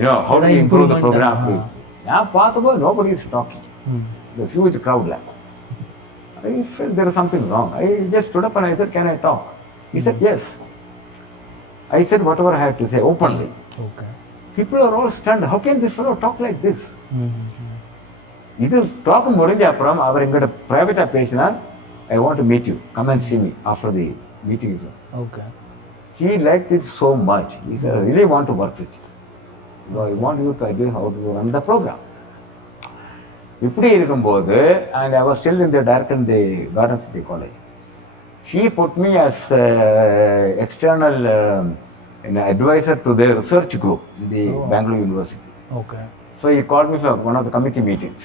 how to improve the program. Nobody is talking. The huge crowd. I felt there was something wrong. I just stood up and I said, can I talk? He said, yes. I said whatever I had to say openly. People are all stunned. How can this fellow talk like this? This talk private patient. I want to meet you. Come and see me after the meeting. He liked it so much. He said, I really want to work with you. I want you to idea how to run the program. And I was still in the director in the Garden City College. He put me as external advisor to the research group in the Bangalore University. So he called me for one of the committee meetings.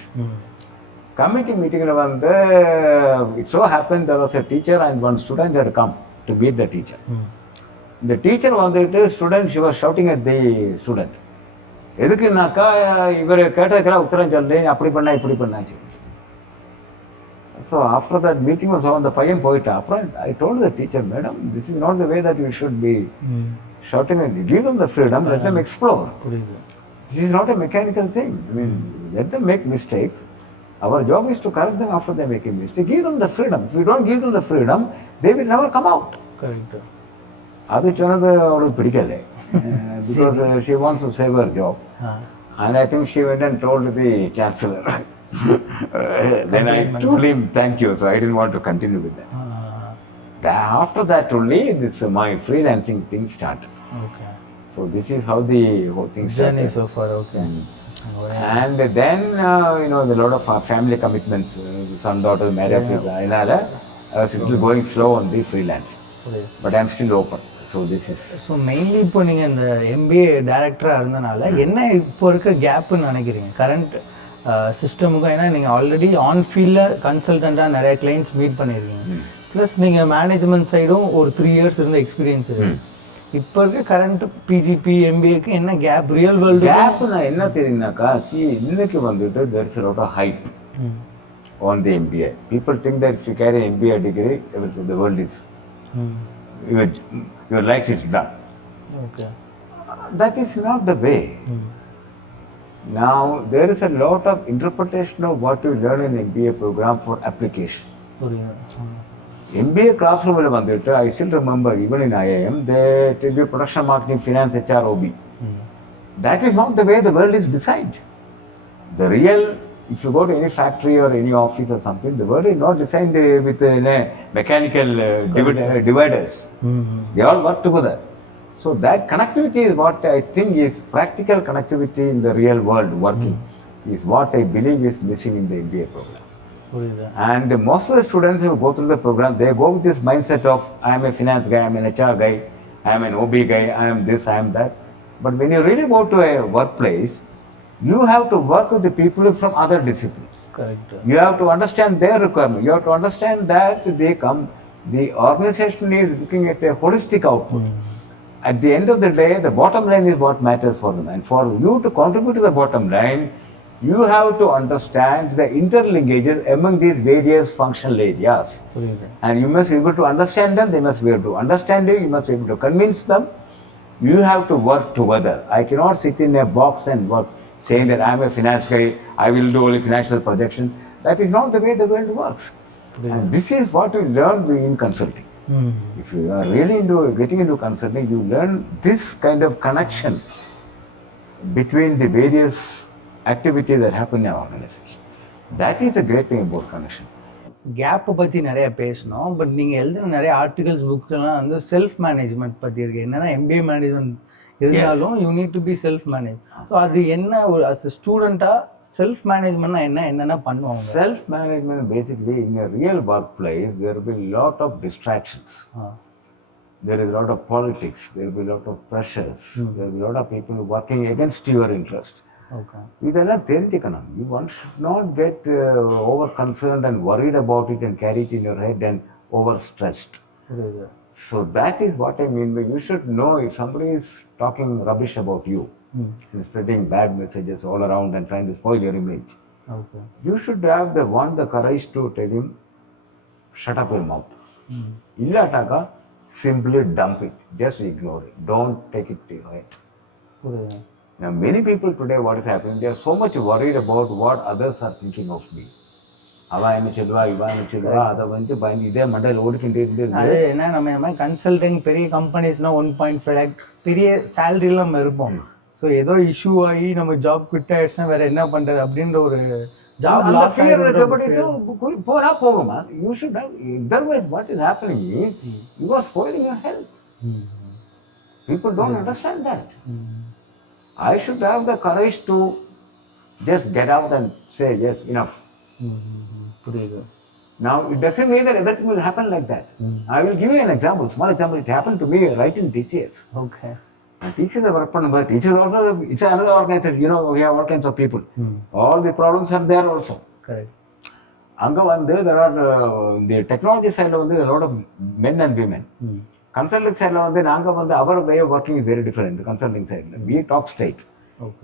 Committee meeting, it so happened there was a teacher and one student had come to meet the teacher. The teacher wanted a student, she was shouting at the student. So after that meeting was on the payan poeta, I told the teacher, madam, this is not the way that you should be shouting at them. Give them the freedom, let them explore. This is not a mechanical thing. I mean, let them make mistakes. Our job is to correct them after they make a mistake. Give them the freedom. If you don't give them the freedom, they will never come out. Correct. Because she wants to save her job. And I think she went and told the Chancellor. Then I told him thank you, so I didn't want to continue with that. After that only my freelancing thing started. So this is how the whole thing started. Journey so far, And then a lot of family commitments, son, daughter, married people. I was still going slow on the freelance, but I'm still open. So this is. So mainly இப்போ நீங்க இந்த MBA டைரக்டரா இருந்தனால என்ன இப்போ இருக்க கேப்னு நினைக்கிறீங்க current சிஸ்டமுக்கு? ஏன்னா நீங்கள் ஆல்ரெடி ஆன் ஃபீல்டில் கன்சல்டண்ட்டாக நிறைய கிளைண்ட்ஸ் மீட் பண்ணியிருக்கீங்க, ப்ளஸ் நீங்கள் மேனேஜ்மெண்ட் சைடும் ஒரு 3 இயர்ஸ் இருந்த எக்ஸ்பீரியன்ஸ் இருக்குது. இப்போ இருக்க கரண்ட் பிஜிபி எம்பிஏக்கு என்ன கேப், ரியல் வேர்ல்டு கேப்? நான் என்ன தெரியுங்கனாக்கா, இன்னைக்கு வந்துட்டு there is a lot of hype on the MBA. People think that if you carry an MBA degree, everything, the world is your life is done. That is not the way. Now, there is a lot of interpretation of what you learn in MBA program for application. MBA classroom, I still remember, even in IIM, they tell you production, marketing, finance, HR, OB. That is not the way the world is designed. The real, if you go to any factory or any office or something, the world is not designed with mechanical dividers. They all work together. So that connectivity is what I think is practical connectivity in the real world working, is what I believe is missing in the MBA program. And most of the students who go through the program, they go with this mindset of, I am a finance guy, I am an HR guy, I am an OB guy, I am this, I am that. But when you really go to a workplace, you have to work with the people from other disciplines. Correct. You have to understand their requirement. You have to understand that the organization is looking at a holistic output. At the end of the day, the bottom line is what matters for them. And for you to contribute to the bottom line, you have to understand the interlinkages among these various functional areas. And you must be able to understand them, they must be able to understand you, you must be able to convince them. You have to work together. I cannot sit in a box and work saying that I am a finance guy, I will do only financial projection. That is not the way the world works. And this is what we learn in consulting. If you are really getting into consulting, you learn this kind of connection between the various activities that happen in our organization. That is a great thing about connection. கேப்பை பற்றி நிறைய பேசணும். But நீங்கள் எழுதின நிறைய articles புக்கெல்லாம் வந்து self management பற்றி இருக்கு. என்னன்னா MBA மேனேஜ்மெண்ட் இருந்தாலும் you need to be self manage. So அது என்ன, ஒரு அஸ் அ ஸ்டூடெண்ட்டாக செல்ஃப் மேனேஜ்மெண்ட்னா என்னென்ன பண்ணுவாங்க? Self management basically in a real workplace there will be lot of distractions. There is a lot of politics, there will be a lot of pressures, there will be a lot of people working against your interest. இதெல்லாம் தெரிஞ்சுக்கணும். You one should not get over concerned and worried about it and carry it in your head and over stressed. So that is what I mean by you should know if somebody is talking rubbish about you, spreading bad messages all around and trying to spoil your image. You should have the courage to tell him, shut up your mouth. Illataka, simply dump it. Just ignore it. Don't take it to your head. Now many people today, what is happening, they are so much worried about what others are thinking of me. அவன் என்ன சொல்லுவா, இவன் என்ன சொல்லுவா, அதை வந்து பயந்து இதே மண்டையில் ஓடிக்கிட்டே இருந்து. அது என்ன, நம்ம கன்சல்டிங் பெரிய கம்பெனிஸ்னா 1.5 lakh பெரிய சேலரியில் நம்ம இருப்போம். ஸோ ஏதோ இஷ்யூ ஆகி நம்ம ஜாப் குவிட் ஆயிடுச்சுன்னா வேற என்ன பண்றது அப்படின்ற ஒரு ஜாப் லாஸ் போனா போகுமா. You should have, otherwise what is happening is you are spoiling your health. People don't understand that. I should have the courage to just get out and say yes, enough. Now it doesn't mean that everything will happen like that. I will give you an example, small example. It happened to me right in TCS. Okay. And TCS I work for, but TCS also, it's another organization. You know, we have all kinds of people. All the problems are there also. Correct. Anga vande there are the technology side la vande a lot of men and women. Consulting side la vande naanga vande our way of working is very different. The consulting side we talk straight.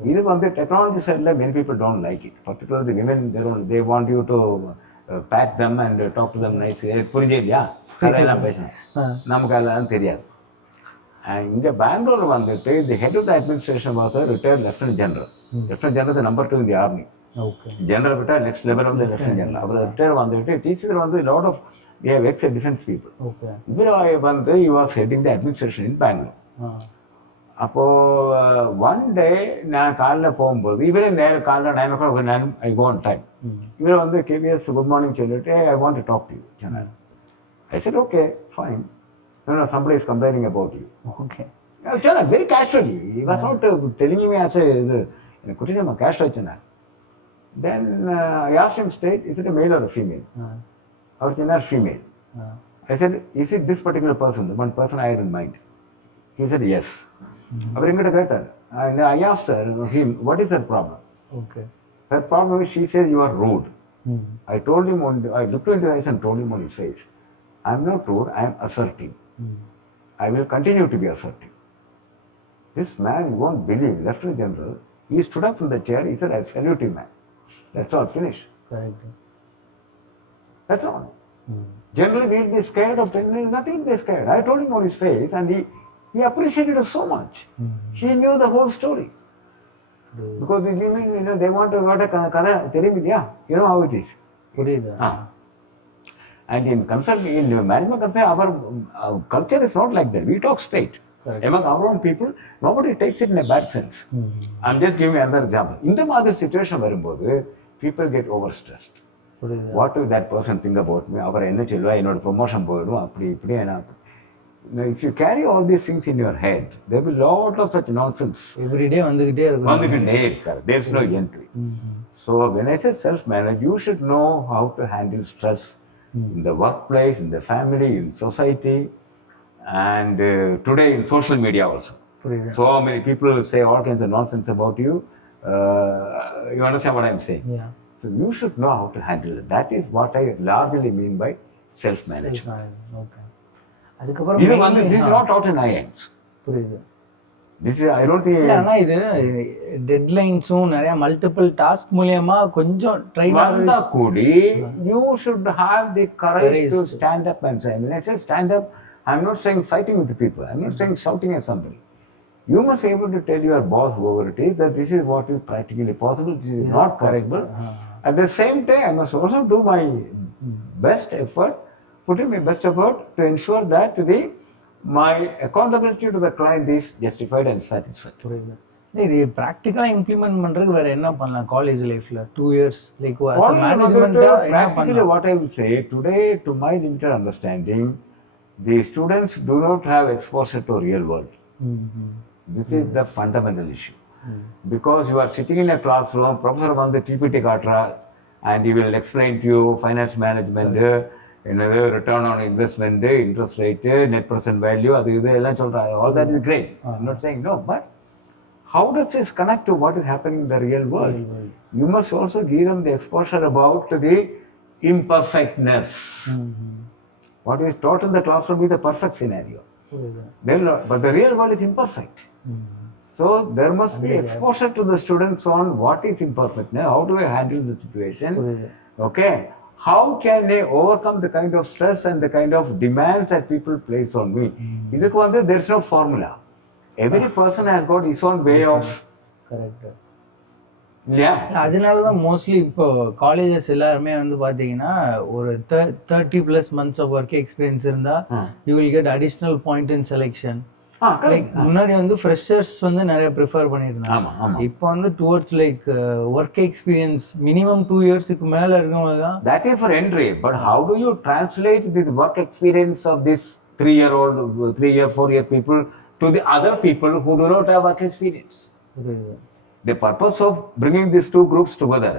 This on the technology side, many people don't like it. Particularly the women, they want you to pat them and talk to them nicely. புரிஞ்சியா? அதெல்லாம் பேசணும். நமக்கு அதெல்லாம் தெரியாது. இங்கே பெங்களூர் வந்துட்டு the head of the administration was a retired lieutenant general. Lieutenant general is number 2 in the army. General விட்டா next level of the lieutenant general. அவர் retire வந்துட்டு டீச்சர் வந்து lot of we have ex-defense people. இவர் வந்து he was heading the administration in Bangalore. அப்போது one day நான் காலையில் போகும்போது இவரே நேரம் காலையில் 9 o'clock I go on time. இவர் வந்து KV Subramanian சொல்லிட்டு I want to talk to you சொன்னார். I said okay, fine. No, somebody is complaining about you. Okay. சொன்னார் very casually. He was not telling me as a இது எனக்கு குட்டி நம்ம casual சொன்னார். Then I asked him straight, is it a male or a female? அவர் சொன்னார் female. I said, is it this particular person, the one person I had in mind? He said yes. அவர் எங்கிட்ட கேட்டார். I asked him, what is her problem? Her problem is, she says you are rude. I told him, I looked into his eyes and told him on his face, I am not rude, I am assertive. I will continue to be assertive. This man, you won't believe, Lieutenant General, he stood up from the chair, he said, I salute you, man. That's all, finish. That's all. Generally, we will be scared of telling, nothing to be scared. I told him on his face, and he appreciated us so much. He knew the whole story. Because the women, you know, they want to what a kada therimidiya. You know how it is. And in consulting, in management consulting, our culture is not like that. We talk straight. Among our own people, nobody takes it in a bad sense. I'm just giving you another example. In the other situation, people get overstressed. What will that person think about me? Our energy, promotion, now, if you carry all these things in your head, there will be a lot of such nonsense. Every day, there is no end to it. So when I say self-managed, you should know how to handle stress in the workplace, in the family, in society, and today in social media also. So many people say all kinds of nonsense about you. You understand what I'm saying? Yeah. So you should know how to handle it. That is what I largely mean by self-management. Okay. அதுக்கப்புறம் This is not taught in IIMs. புரியுது. This is, I don't think. ஆனால் இது டெட்லைன்ஸும் நிறைய multiple task மூலியமா கொஞ்சம் drain வந்தா கூடி you should have the courage to stand up and say. When I say stand up, I'm not saying fighting with the people. I'm not saying shouting at somebody. You must be able to tell your boss, whoever it is, that this is what is practically possible, this is not possible. At the same time, I must also do my best effort, put in my best effort to ensure that my accountability to the client is justified and satisfied. புரியுது. இது ப்ராக்டிக்கலாக implement பண்ணுறதுக்கு வேறு என்ன பண்ணலாம் college லைஃப்பில் 2 years like practically what I will say today, to my limited understanding, the students do not have exposure to real world. This is the fundamental issue. Because you are sitting in a classroom, professor on the PPT katra, and he will explain to you finance management, return on investment, interest rate, net present value, all that is great. I'm not saying no, but how does this connect to what is happening in the real world? You must also give them the exposure about the imperfectness. What is taught in the classroom is the perfect scenario. But the real world is imperfect. So there must be exposure to the students on what is imperfect. Now, how do I handle the situation? Okay. How can they overcome the kind of stress and the kind of demands that people place on me? There is no formula. Every person has got his own way of. Correct. அதனால தான் mostly இப்போ colleges எல்லாருமே வந்து பார்த்தீங்கன்னா ஒரு 30+ months of work experience இருந்தால் you will get additional point in selection. Like முன்னாடி வந்து ஃப்ரெஷர்ஸ் வந்து நிறைய ப்ரிஃபர் பண்ணியிருந்தாங்க. இப்போ வந்து towards like work experience minimum 2 yearsக்கு மேல இருக்கவங்க தான். That is for entry, but how do you translate this work experience of this 3-year-old, 3-year, 4-year people to the other people who do not have work experience? The purpose of bringing these two groups together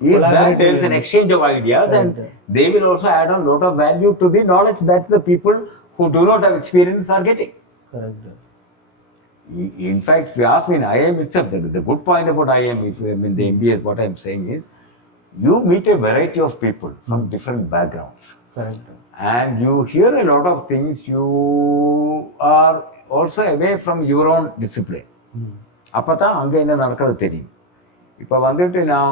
is that there is an exchange of ideas, and they will also add a lot of value to the knowledge that the people who do not have experience are getting. Correct. In fact, if you ask me in IIM itself, the good point about IIM, if you mean the MBA, what I am saying is, you meet a variety of people from different backgrounds. Correct. And you hear a lot of things, you are also away from your own discipline. அப்போ தான் அங்கே என்ன நடக்கிறது தெரியும். இப்போ வந்துட்டு நான்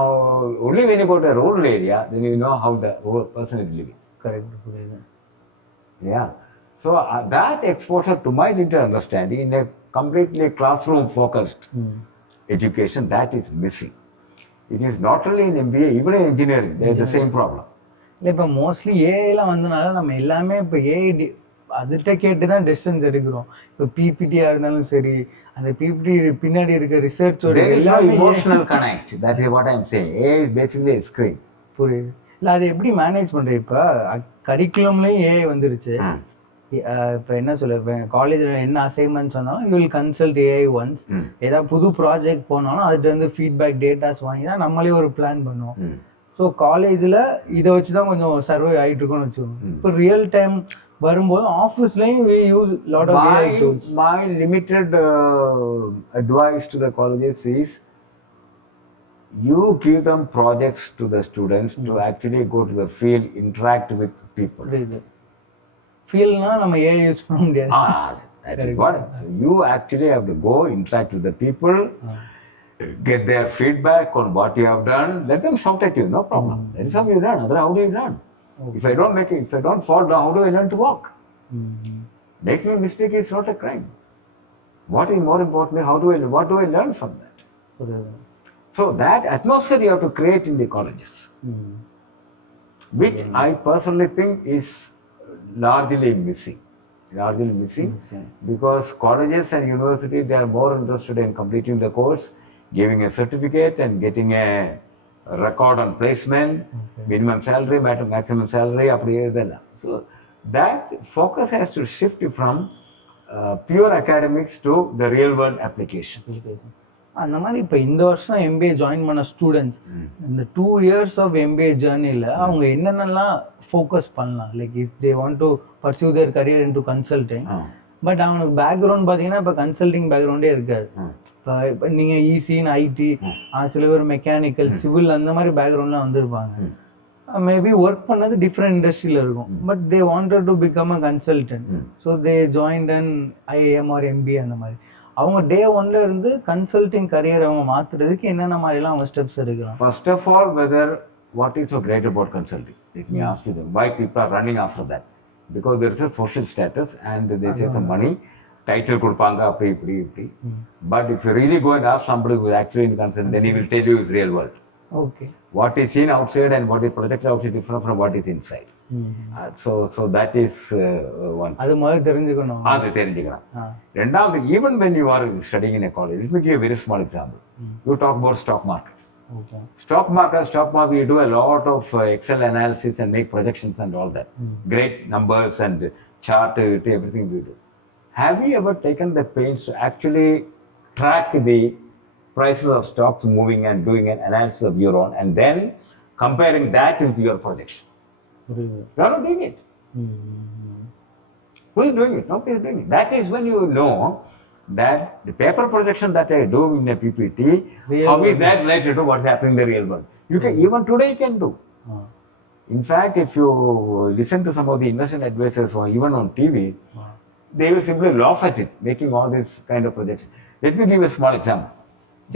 only when you go to a rural area, then you know how the person is living. Correct. Yeah. So that exposure, to my limited understanding, in a completely classroom focused education, that is missing. It is not only in MBA, even in engineering, there is the same problem. இல்லை இப்போ mostly ஏஐலாம் வந்தனால நம்ம எல்லாமே இப்போ AI அதுகிட்ட கேட்டு தான் decisions எடுக்கிறோம். இப்போ பிபிடியாக இருந்தாலும் சரி, அந்த பிபிடி பின்னாடி இருக்க ரிசர்ச்சோட emotional connect. That is what I am saying. AI is basically a screen. புரியுது. இல்லை அதை எப்படி மேனேஜ் பண்ணுறேன்? இப்போ கரிக்குலம்லேயும் ஏஐ வந்துருச்சு. இப்போ என்ன சொல்ல, இப்போ காலேஜில் என்ன அசைன்மெண்ட்ஸ் வந்தாலும் you will consult AI once. ஏதாவது புது ப்ராஜெக்ட் போனாலும் அதுட்டு வந்து ஃபீட்பேக் டேட்டாஸ் வாங்கி தான் நம்மளே ஒரு பிளான் பண்ணுவோம். ஸோ காலேஜில் இதை வச்சு தான் கொஞ்சம் சர்வே ஆகிட்டு இருக்கோம்னு வச்சுக்கோங்க. இப்போ ரியல் டைம் வரும்போது ஆஃபீஸ்லையும் we use lot of AI tools. My limited advice to the colleges is, you give them projects to the students to actually go to the field, interact with people. ஃபீல்ட்னா நம்ம AI use பண்ண முடியாது. That is what. So you actually have to go interact with the people, get their feedback on what you have done. Let them shout at you, no problem. That is how you learn. Otherwise, how do you learn? If I don't fall down, how do I learn to walk? Making a mistake is not a crime. What is more importantly, what do I learn from that? So that atmosphere you have to create in the colleges, which I personally think is largely missing. Because colleges and universities, they are more interested in completing the course, giving a certificate and getting a record on placement, minimum salary, maximum salary, so that focus has to shift from pure academics to the real world applications. அந்த மாதிரி இப்போ இந்த வருஷம் MBA join பண்ண students இந்த 2 years of MBA ஜேர்னியில் அவங்க என்னென்னலாம் ஃபோக்கஸ் பண்ணலாம், like if they want to pursue there career in to consulting, but அவனுக்கு பேக்ரவுண்ட் பார்த்தீங்கன்னா இப்போ கன்சல்டிங் பேக்ரவுண்டே இருக்காது. இப்போ நீங்கள் இசின்னு ஐடி, சில பேர் மெக்கானிக்கல், சிவில் அந்த மாதிரி பேக்ரவுண்ட்லாம் வந்திருப்பாங்க. மேபி ஒர்க் பண்ணது டிஃப்ரெண்ட் இண்டஸ்ட்ரியில் இருக்கும், but they wanted to become a consultant. So they joined and IIM or MBA. அந்த மாதிரி அவங்க டே ஒன்ல இருந்து கன்சல்டிங் கரியர் அவங்க மாத்துறதுக்கு என்னென்ன மாதிரிலாம் அவங்க ஸ்டெப்ஸ் எடுக்கலாம்? First of all, whether what is so great about consulting? Let me ask you why people are running after that. Because there is a social status and they say some money, title கொடுப்பாங்க அப்படி இப்படி இப்படி. But if you really go and ask somebody who is actually in consulting, then he will tell you his real world. Okay. What is seen outside and what is projected outside different from what is inside. So that is one. அது முதல்ல தெரிஞ்சுக்கணும். அது தெரிஞ்சுக்கணும். ரெண்டாவது, even when you are studying in a college, let me give you a very small example. You talk about stock market. Okay. Stock market, you do a lot of Excel analysis and make projections and all that. Great numbers and chart, everything we do. Have you ever taken the pains to actually track the prices of stocks moving and doing an analysis of your own and then comparing that with your projection? You are not doing it. Who is doing it? Nobody is doing it. That is when you know that the paper projection that I do in a PPT, how is that related to what's happening in the real world? You can, even today you can do. In fact, if you listen to some of the investment advisors or even on TV, they will simply laugh at it, making all this kind of projections. Let me give a small example.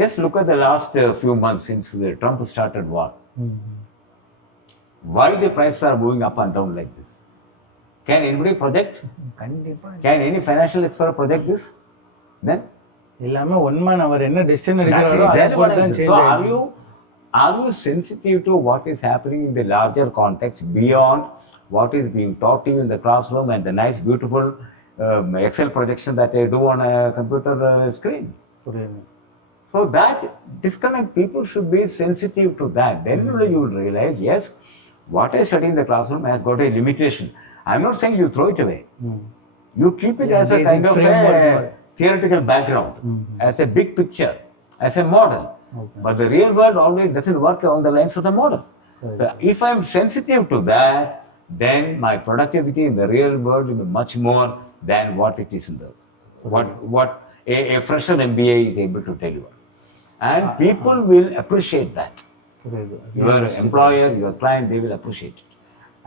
Just look at the last few months since Trump started war. Why the prices are moving up and down like this? Can anybody project? Can any financial expert project this? Then? எல்லாமே one man அவர் என்ன decision So are you sensitive to what is happening in the larger context beyond what is being taught to you in the classroom and the nice beautiful Excel projection that I do on a computer screen? So that disconnect, people should be sensitive to that. Then only you will realize, yes, what I study in the classroom has got a limitation. I'm not saying you throw it away. You keep it as a kind of a theoretical background, as a big picture, as a model. But the real world always doesn't work on the lines of the model. So if I'm sensitive to that, then my productivity in the real world will be much more than what it is in the what a fresher MBA is able to tell you. And people will appreciate that. Your employer, your client, they will appreciate it.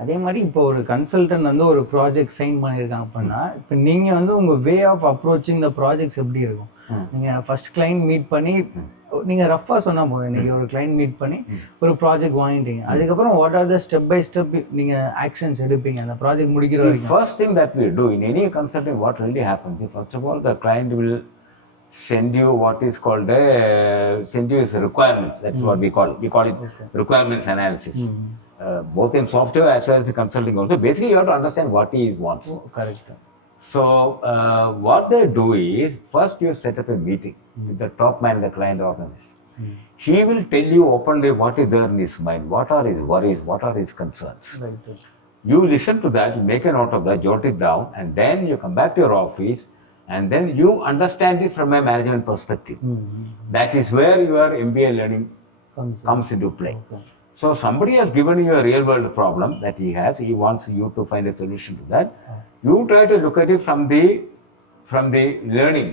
அதே மாதிரி இப்போ ஒரு consultant வந்து ஒரு project sign பண்ணியிருக்காங்க அப்படின்னா, இப்போ நீங்கள் வந்து உங்கள் way of approaching the projects எப்படி இருக்கும்? நீங்கள் ஃபர்ஸ்ட் கிளைண்ட் மீட் பண்ணி, நீங்கள் ரஃபாக சொன்னால் போதும், நீங்கள் ஒரு கிளைண்ட் மீட் பண்ணி ஒரு ப்ராஜெக்ட் வாங்கிட்டீங்க, அதுக்கப்புறம் what are the step by step நீங்கள் ஆக்ஷன்ஸ் எடுப்பீங்க அந்த ப்ராஜெக்ட் முடிக்கிற வரைக்கும்? First thing that we do in any consulting, what really happens, first of all, the client will send you what is called send you his requirements. That's what we call it requirements analysis. Both in software as well as consulting also. Basically, you have to understand what he wants. Correct. So what they do is, first you set up a meeting with the top man in the client organization. He will tell you openly what is there in his mind, what are his worries, what are his concerns. Right. You listen to that, you make a note of that, jot it down, and then you come back to your office, and then you understand it from a management perspective. That is where your MBA learning comes into play. Okay. So somebody has given you a real world problem that he has, he wants you to find a solution to that. You try to look at it from the learning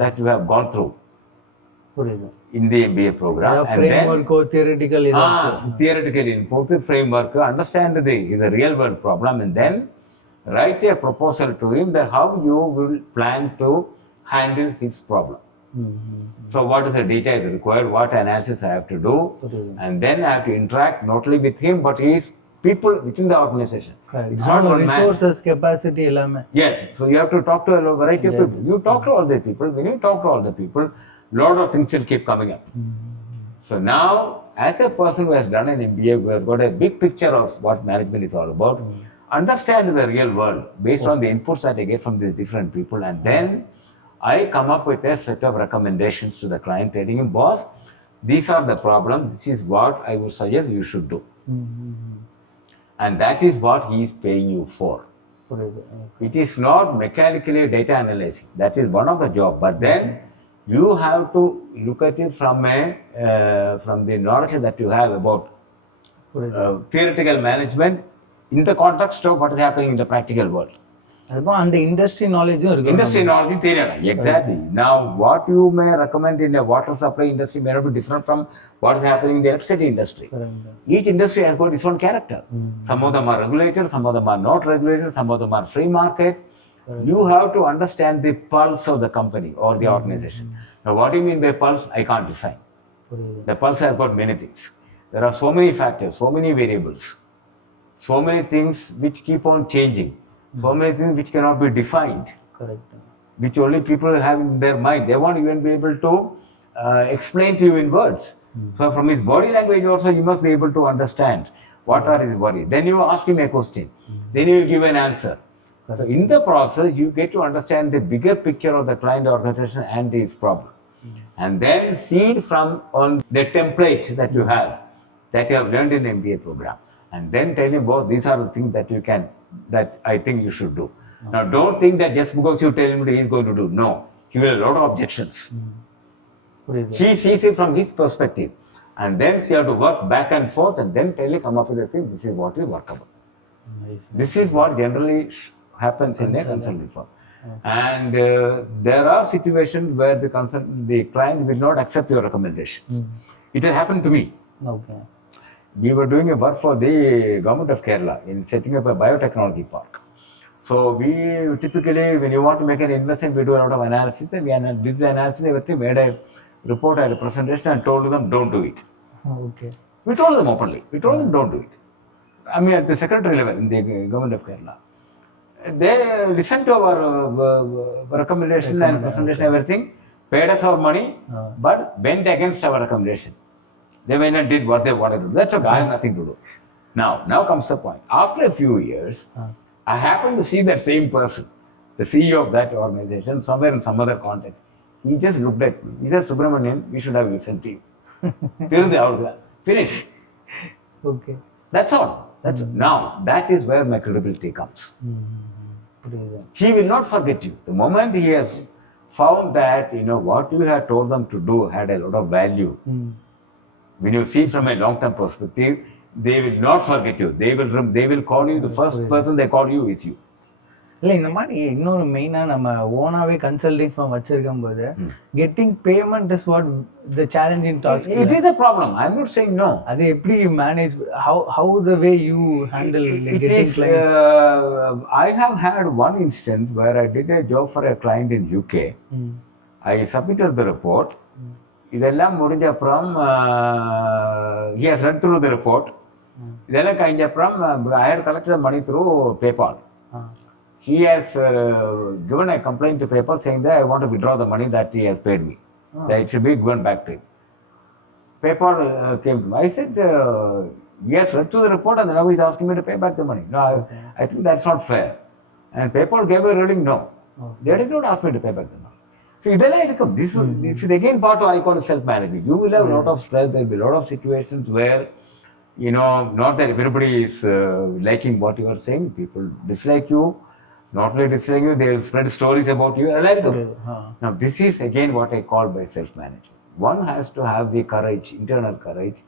that you have gone through in the MBA program. And framework or theoretical input, framework, understand the real world problem, and then write a proposal to him that how you will plan to handle his problem. So what is the data is required, what analysis I have to do, and then I have to interact not only with him but his people within the organization. It's not one resources man. Capacity elame. Yes, so you have to talk to a variety of people. You talk to all the people. When you talk to all the people, lot of things will keep coming up. So now, as a person who has done an MBA, who has got a big picture of what management is all about, understand the real world based on the inputs that I get from these different people, and then I come up with a set of recommendations to the client, telling him, boss, these are the problems, this is what I would suggest you should do. And that is what he is paying you for. It is not mechanically data analyzing. That is one of the job. But then You have to look at it from the knowledge that you have about theoretical management in the context of what is happening in the practical world. அதுப்போ அந்த industry நாலேஜும் இருக்கு. Industry knowledge தெரியணும். Exactly. Now, what you may recommend in the water supply industry may not be different from what is happening in the electricity industry. Each industry has got its own character. Some of them are regulated, some of them are not regulated, some of them are free market. You have to understand the pulse of the company or the organization. Now, what do you mean by pulse? I can't define. The pulse has got many things. There are so many factors, so many variables, so many things which keep on changing. So many things which cannot be defined. Correct. Which only people have in their mind. They won't even be able to explain to you in words. So from his body language also you must be able to understand what are his worries. Then you ask him a question. Then he will give an answer. So in the process you get to understand the bigger picture of the client organization and his problem. And then see it from on the template that you have learned in MBA program. And then tell him, well, these are the things that I think you should do. Now, don't think that just because you tell him he is going to do. No, he will have a lot of objections. He sees it from his perspective. And then you have to work back and forth and then tell him, come up with a thing, this is what is workable. This is what generally happens in a consulting firm. And there are situations where the client will not accept your recommendations. It has happened to me. Okay. We were doing a work for the Government of Kerala in setting up a biotechnology park. So we typically, when you want to make an investment, we do a lot of analysis, and we did the analysis, everything, made a report, had a presentation, and told them, don't do it. Okay. We told them openly. We told them, don't do it. I mean, at the secretary level in the Government of Kerala. They listened to our recommendation and presentation, everything, paid us our money, but went against our recommendation. They went and did what they wanted to do. That's okay, I have nothing to do. Now comes the point. After a few years, I happened to see that same person, the CEO of that organization, somewhere in some other context. He just looked at me. He said, Subramanian, we should have listened to you. Finish. Okay. That's all. Now, that is where my credibility comes. He will not forget you. The moment he has found that, what you had told them to do had a lot of value, when you see from a long-term perspective, they will not forget you. They will call you, the first person they call you is you. இல்லை இந்த மாதிரி இன்னொரு மெயினாக நம்ம ஓனாகவே consulting form வச்சிருக்கும் போது getting payment is what the challenging task. It is a problem. I'm not saying no. அது எப்படி manage, how the way you handle getting clients? I have had one instance where I did a job for a client in UK. I submitted the report. இதெல்லாம் முடிஞ்ச அப்புறம் he has read through the report. இதெல்லாம் கழிஞ்ச அப்புறம் I had collected the money through PayPal. He has given a complaint to PayPal saying that I want to withdraw the money that he has paid me. That it should be given back to him. PayPal came to me. I said, he has read through the report and now he is asking me to pay back the money. No, I think that's not fair. And PayPal gave a ruling, no. They did not ask me to pay back the money. So this is again part of I call it self-management. You will have a lot of stress. There will be a lot of situations where, not that everybody is liking what you are saying. People dislike you. Not only dislike you, they will spread stories about you. Now, this is again what I call by self-management. One has to have the courage, internal courage,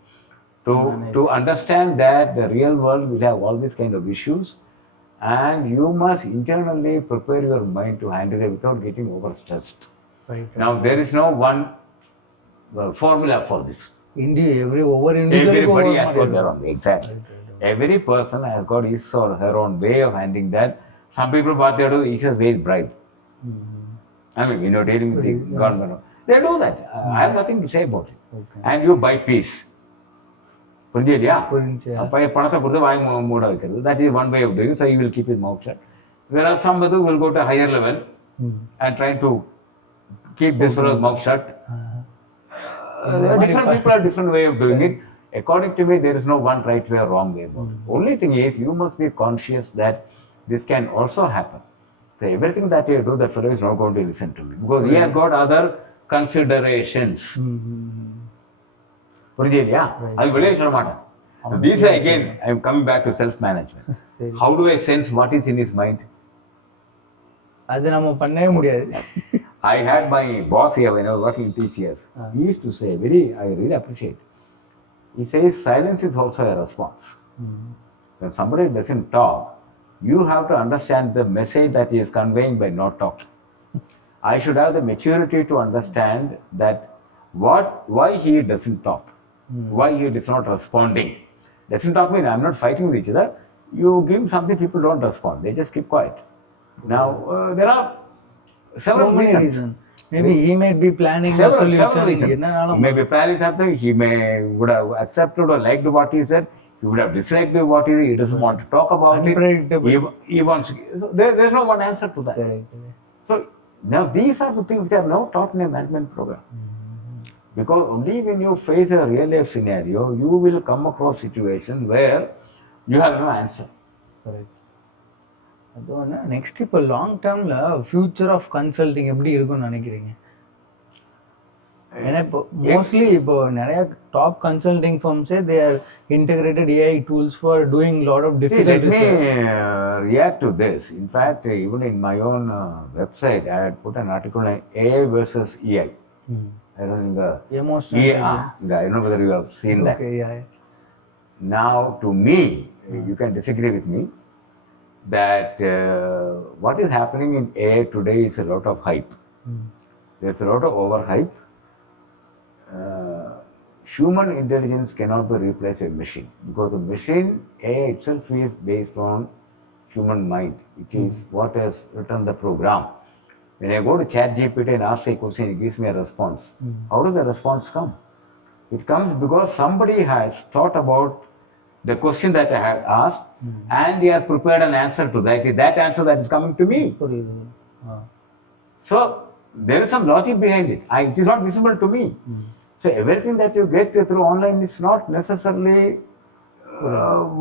to understand that the real world will have all these kind of issues, and you must internally prepare your mind to handle it without getting overstressed. Right. Now, there is no one formula for this. Everybody has got their own. Exactly. Every person has got his or her own way of handling that. Some people, what they do, easiest way is bribe. I mean, dealing with the government. They do that. I have nothing to say about it. Okay. And you buy peace. That is one way of doing it. So he will keep his mouth shut. Whereas somebody will go to a higher level and try to keep this fellow's mouth shut. Different people have different way of doing it. According to me, there is no one right way or wrong way about it. Only thing is, you must be conscious that this can also happen. So everything that you do, that fellow is not going to listen to me because he has got other considerations. These are again, I am coming back to self-management. How do I sense what is in his mind? அது நம்ம பண்ணவே முடியாது. I had my boss here when I was working in TCS. He used to say, I really appreciate. He says, silence is also a response. When somebody doesn't talk, you have to understand the message that he is conveying by not talking. I should have the maturity to understand that why he doesn't talk, why he is not responding. Doesn't talk means I'm not fighting with each other. You give something, people don't respond. They just keep quiet. Now, there are several reasons. Maybe he may be planning several a reasons. solution. He may be planning something. He would have accepted or liked what he said. He would have disliked what he said. He doesn't want to talk about it. He wants. So there's no one answer to that. Correct. So now these are the things which are now taught in a management program. Because only when you face a real life scenario, you will come across situation where you have no answer. Correct. அது ஒன்று next இப்போ long டேர்மில் future of consulting எப்படி இருக்கும்னு நினைக்கிறீங்க? ஏன்னா இப்போ mostly இப்போ நிறைய டாப் கன்சல்டிங் ஃபர்ம்ஸே they are integrated AI tools for doing lot of different. Let me react to this. In fact, even in my own website, I had put an article on AI versus EI. I don't know I don't know whether you have seen that. Okay, yeah. Now, to me, you can disagree with me, that what is happening in AI today is a lot of hype. There's a lot of overhype. Human intelligence cannot be replaced by machine, because the machine AI itself is based on human mind. It is what has written the program. When I go to ChatGPT and ask a question, it gives me a response. How does the response come? It comes because somebody has thought about the question that I have asked, and he has prepared an answer to that. It is that answer that is coming to me. So there is some logic behind it. It is not visible to me. So everything that you get through online is not necessarily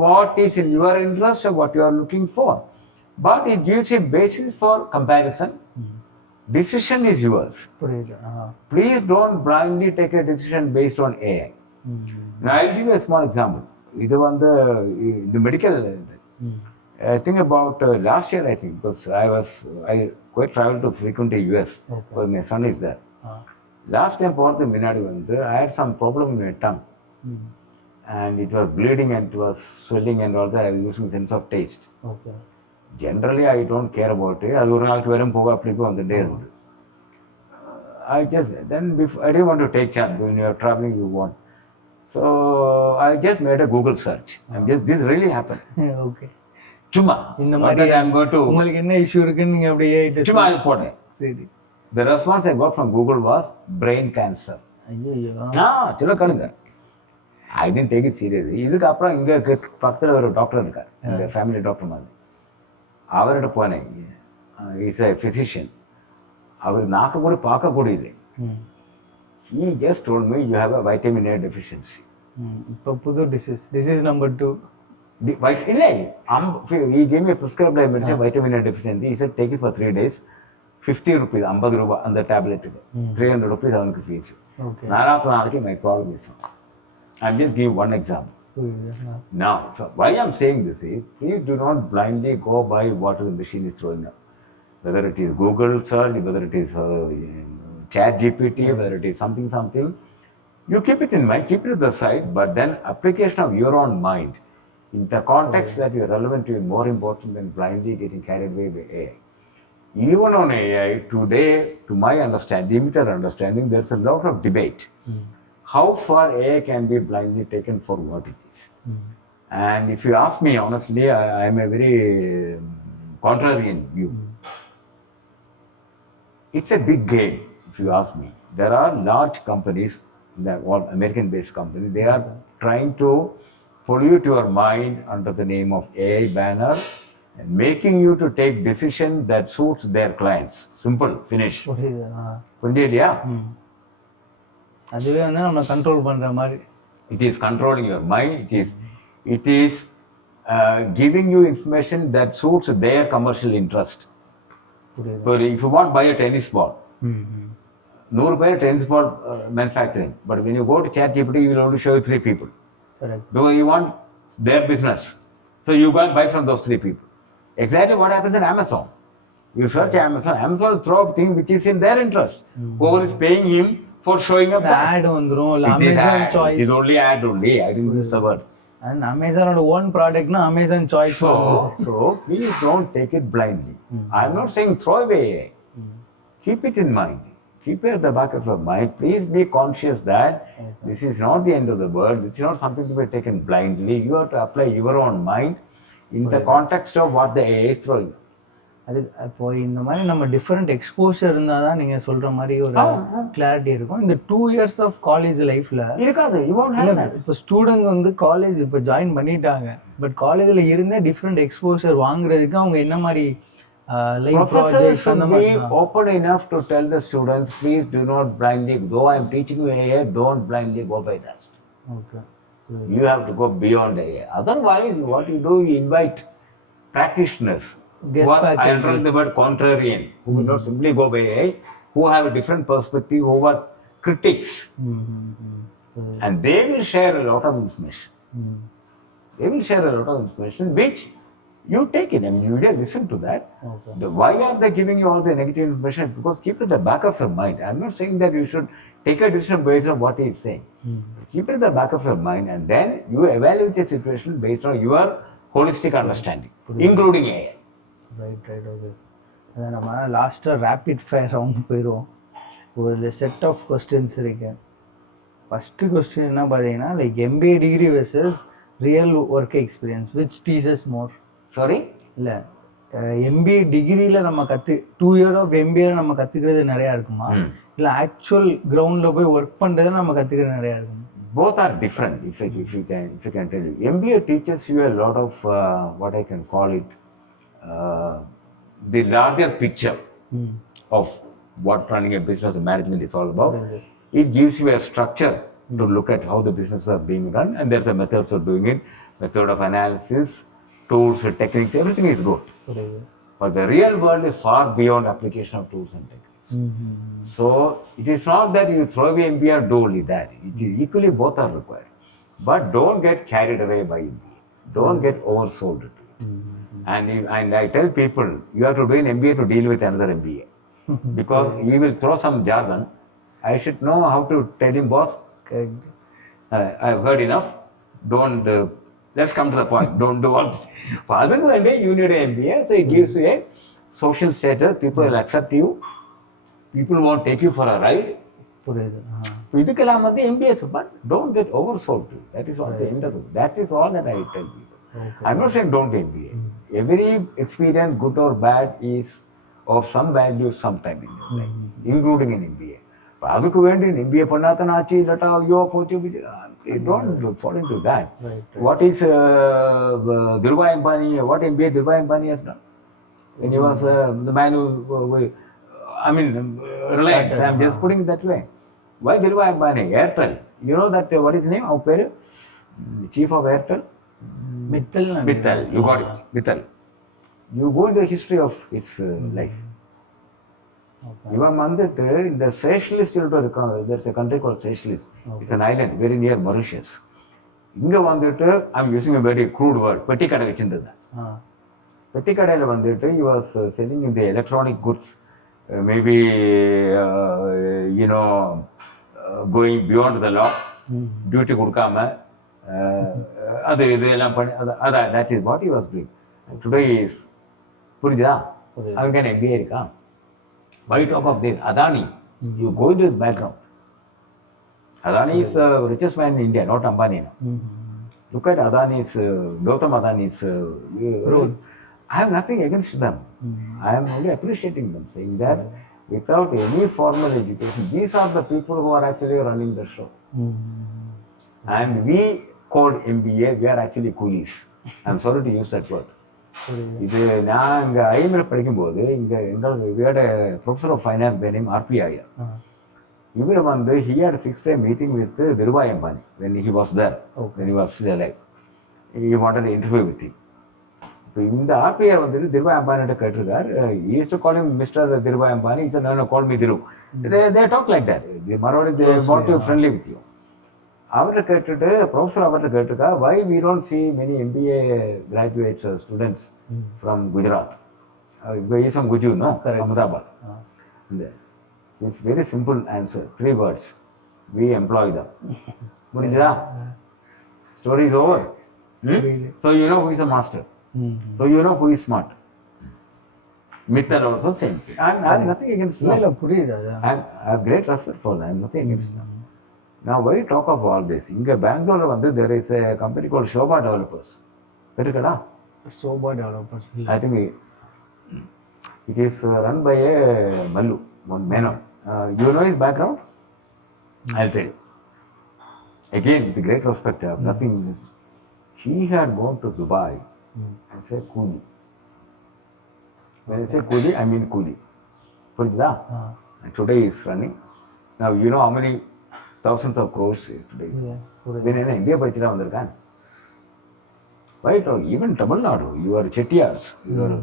what is in your interest or what you are looking for. But it gives you a basis for comparison. Decision is yours. Please don't blindly take a decision based on AI. Now I'll give you a small example. This one, the medical. I think about last year, I think, because I quite traveled to frequently US, because my son is there. Last time I had some problem in my tongue, and it was bleeding and it was swelling and all that. I was losing sense of taste. Okay. Generally, I don't care about it. I didn't want to take chance. When you are traveling, you want. So I just made a Google search. This really happened. Okay. Chuma. I'm going to. The response I got from Google was brain cancer. I didn't take it seriously. இதுக்கப்புறம் இங்கே பக்கத்தில் ஒரு doctor இருக்கார், எங்கள் family doctor மாதிரி. அவர்கிட்ட போனேன். Is a physician. அவர் நாக்க கூட பார்க்கக்கூடியது. He just told me you have a vitamin A deficiency. இப்போ புது disease number 2. He gave me a prescribed medicine, vitamin A deficiency. He said take it for 3 days. 50 rupees, 50 rupees on the tablet. 300 rupees on the fees. Okay. My problem is. I'm just giving one example. Now, so why I'm saying this is, please do not blindly go by what the machine is throwing up. Whether it is Google search, whether it is ChatGPT, whether it is something, you keep it in mind, keep it to the side, but then application of your own mind in the context that is relevant to you is more important than blindly getting carried away by AI. Even on AI, today, to my understanding, limited understanding, there's a lot of debate. How far AI can be blindly taken for what it is. And if you ask me honestly, I am a very contrarian view. It's a big game, if you ask me. There are large companies, all American-based companies, they are trying to pollute your mind under the name of AI banner and making you to take decision that suits their clients. Simple, finish. புரியுதா? அதுவே வந்து நம்ம control பண்ற மாதிரி. It is controlling your mind. It is giving you information that suits their commercial interest. If you want to buy a tennis ball, 100 பேர் tennis ball manufacturing, but when you go to ChatGPT, you will only show you 3 people. Correct. Because you want their business, so you go and buy from those 3 people. Exactly what happens in Amazon. You search Amazon, Amazon will throw up things which is in their interest. Whoever is paying him for showing up The that. ad வந்துரும் இல்ல It is Amazon ad. choice. It is only ad only. I didn't use the word. And Amazonோட own productனா Amazon choice. So please don't take it blindly. I'm not saying throw away AI. Keep it in mind. Keep it at the back of your mind. Please be conscious that this is not the end of the world. This is not something to be taken blindly. You have to apply your own mind in the context of what the AI is throwing. அது இப்போ இந்த மாதிரி நம்ம different exposure இருந்தால் தான் நீங்கள் சொல்கிற மாதிரி ஒரு கிளாரிட்டி இருக்கும். இந்த 2 years ஆஃப் காலேஜ் லைஃப்பில் இருக்காது. இப்போ ஸ்டூடெண்ட் வந்து காலேஜ் இப்போ ஜாயின் பண்ணிட்டாங்க, பட் காலேஜில் இருந்தே டிஃப்ரெண்ட் எக்ஸ்போஷர் வாங்குறதுக்கு அவங்க என்ன மாதிரி Professors should be open enough to tell the students, please do not blindly, though I am teaching you AI, don't blindly go by that. Okay. You have to go beyond AI. Otherwise, what you do, you invite practitioners. I am the word contrarian, who will not simply go by AI, who have a different perspective, who are critics. And they will share a lot of information. They will share a lot of information which you take it and you listen to that. Okay. Why are they giving you all the negative information? Because keep it at the back of your mind. I'm not saying that you should take a decision based on what he is saying. Keep it at the back of your mind and then you evaluate the situation based on your holistic understanding, including AI. Right okay. அதை நம்ம லாஸ்ட்டாக rapid fire round போயிடுவோம். ஒரு set of questions இருக்கு. First question என்ன பார்த்தீங்கன்னா, like MBA degree versus real work experience which teachers more? Sorry இல்லை, MBA டிகிரியில் நம்ம 2 years ஆஃப் MBA நம்ம கற்றுக்கிறது நிறையா இருக்குமா, இல்லை ஆக்சுவல் கிரவுண்டில் போய் ஒர்க் பண்ணுறது நம்ம கற்றுக்கிறது நிறையா இருக்குமா? Both are different. If you can tell you, MBA teaches you a lot of what I can call it the larger picture of what running a business and management is all about. It gives you a structure to look at how the businesses are being run, and there's a methods of doing it, method of analysis, tools, techniques, everything is good. But the real world is far beyond application of tools and techniques. So it is not that you throw away MBA or do only that. It is equally both are required. But don't get carried away by MBA. Don't get oversold to it. And I tell people, you have to do an MBA to deal with another MBA. Because he will throw some jargon. I should know how to tell him, boss, I've heard enough. Don't, let's come to the point. Don't do all. For other than that, you need an MBA. So it gives you a social status. People will accept you. People won't take you for a ride. இதுக்கெல்லாம் வந்து MBA, but don't get oversold to it. That is all the end of it. That is all that I tell people. I'm not saying don't MBA. Every experience, good or bad, is of some value sometime in your life, including an MBA. But அதுக்கு வேண்டி MBA பண்ணாதான் ஆச்சு இல்லாட்டா ஐயோ போச்சு, don't fall into that. What is Dhirubhai Ambani, what MBA Dhirubhai Ambani has done? When he was the man who, I mean, Reliance, I'm just putting it that way. Why Dhirubhai Ambani? Airtel. You know that, what is his name? Our parent? Chief of Airtel? Mittal. You got it. Mittal. You go into the history of his life. இவன் வந்துட்டு இந்த சேஷலிஸ்ட் இருக்காங்க. there's a country called Seychelles. It's an island very near Mauritius. இங்க வந்துட்டு I'm using a very crude word, பெட்டி கடை வச்சிருந்தது. பெட்டி கடையில் வந்துட்டு he was selling in the electronic goods, maybe going beyond the law, duty கொடுக்காம அது இதெல்லாம் பண்ணி அதான் that is what he was doing. Today is புரியுதா? அவனுக்கு என்ன MBA இருக்கா? Why talk of this? Adani, you go into his background. Adani is the richest man in India, not Ambani. Look at Adani's, Gautam Adani's growth. I have nothing against them. I am only appreciating them, saying that without any formal education, these are the people who are actually running the show. And we called MBA, we are actually coolies. I am sorry to use that word. இது நான் இங்கே IML படிக்கும்போது இங்கே எங்களுக்கு we had a professor of finance by name RP Iyer. இவர் வந்து he had a fixed time meeting with Dhirubhai Ambani when he was there, when he was still alive. He wanted to interview with him. இப்போ இந்த RP Iyer வந்துட்டு Dhirubhai Ambani கேட்டிருக்கார். He used to call him Mr. Dhirubhai Ambani. He said, no, call me Dhiru. They talk like that. They want to be friendly with you. அவர்கிட்ட கேட்டுட்டு professor அவர்கிட்ட கேட்டிருக்கா, why we don't see many MBA graduates students from Gujarat? Isam Guju, no? Correct. Ahmedabad. It's very simple answer, 3 words. We employ them. Murinjada? Story is over. Really? So you know who is a master. So you know who is smart. Mittal also same thing. I have nothing against them. இல்லை புரியுது அது. I have great respect for them. I have nothing against them. Now, why talk of all this? In Bangalore, there is a company called Shobha Developers. Soba developers. I think it is run by a Mallu, one Menon. You know his background? I'll tell you. Again, with great respect, I have nothing. He had gone to Dubai and said Kuli. When I say Kuli, I mean Kuli. And today he is running. Now, you know how many thousands of crores is today. When in India, right? Even Tamil Nadu, you are Chettiars, you are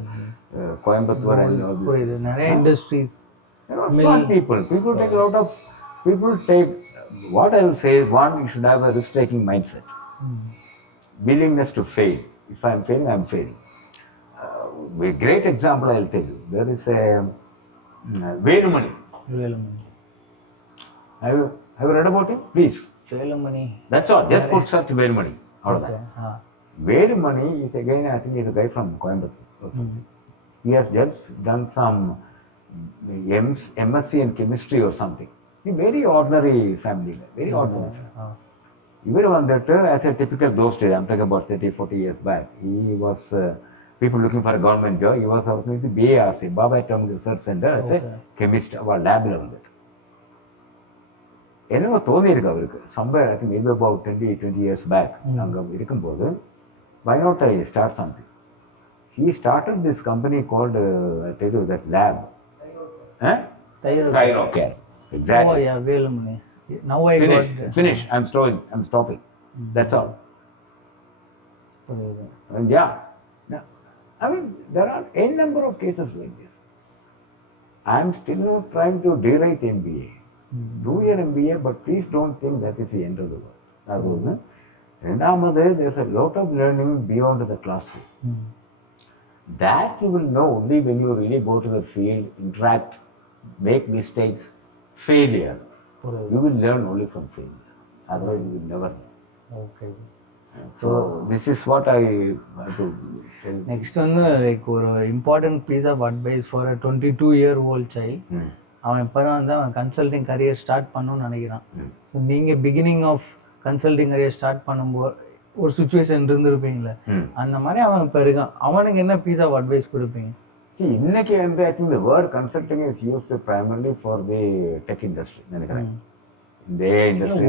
Coimbatore and all this. Industries. There are smart people. People take a lot of. What I will say is, one, you should have a risk-taking mindset. Willingness to fail. If I am failing, I am failing. A great example I will tell you. There is a Velumani. Have you read about him? Please. Velumani. That's all. Just put search Velumani. All of that. Velumani is again, I think he's a guy from Coimbatore or something. He has just done some MSc in chemistry or something. A very ordinary family, very ordinary family. Even one that, as a typical those days, I'm talking about 30, 40 years back, he was, people looking for a government job, he was working with the BARC, Baba Atomic Research Center, as a chemist, our lab on that. என்னவோ தோணியிருக்கு அவருக்கு somewhere I think maybe about 20 years back அங்கே இருக்கும்போது why not I start something. He started this company called I tell you that lab Thyrocare. Exactly. Oh yeah, Velumani. Now I finish. I'm stopping. That's all. And yeah, I mean there are a number of cases like this. I'm still not trying to derate MBA. Do your MBA, but please don't think that is the end of the world. There's a lot of learning beyond the classroom. That you will know only when you really go to the field, interact, make mistakes, failure. You will learn only from failure. Otherwise, you will never learn. Okay. So this is what I want to tell. Next one, like ஒரு important piece of advice for a 22-year-old child. அவன் இப்போ தான் வந்து அவன் consulting career start பண்ணணும்னு நினைக்கிறான். So நீங்கள் beginning of consulting career start பண்ணும்போது ஒரு சுச்சுவேஷன் இருந்திருப்பீங்களே, அந்த மாதிரி அவன் இப்போ இருக்கான். அவனுக்கு என்ன பீஸ் ஆஃப் அட்வைஸ் கொடுப்பீங்க? இன்னைக்கு வந்து I think the word consulting is used primarily for the tech industry நினைக்கிறேன். இந்த ஏஐ இண்டஸ்ட்ரி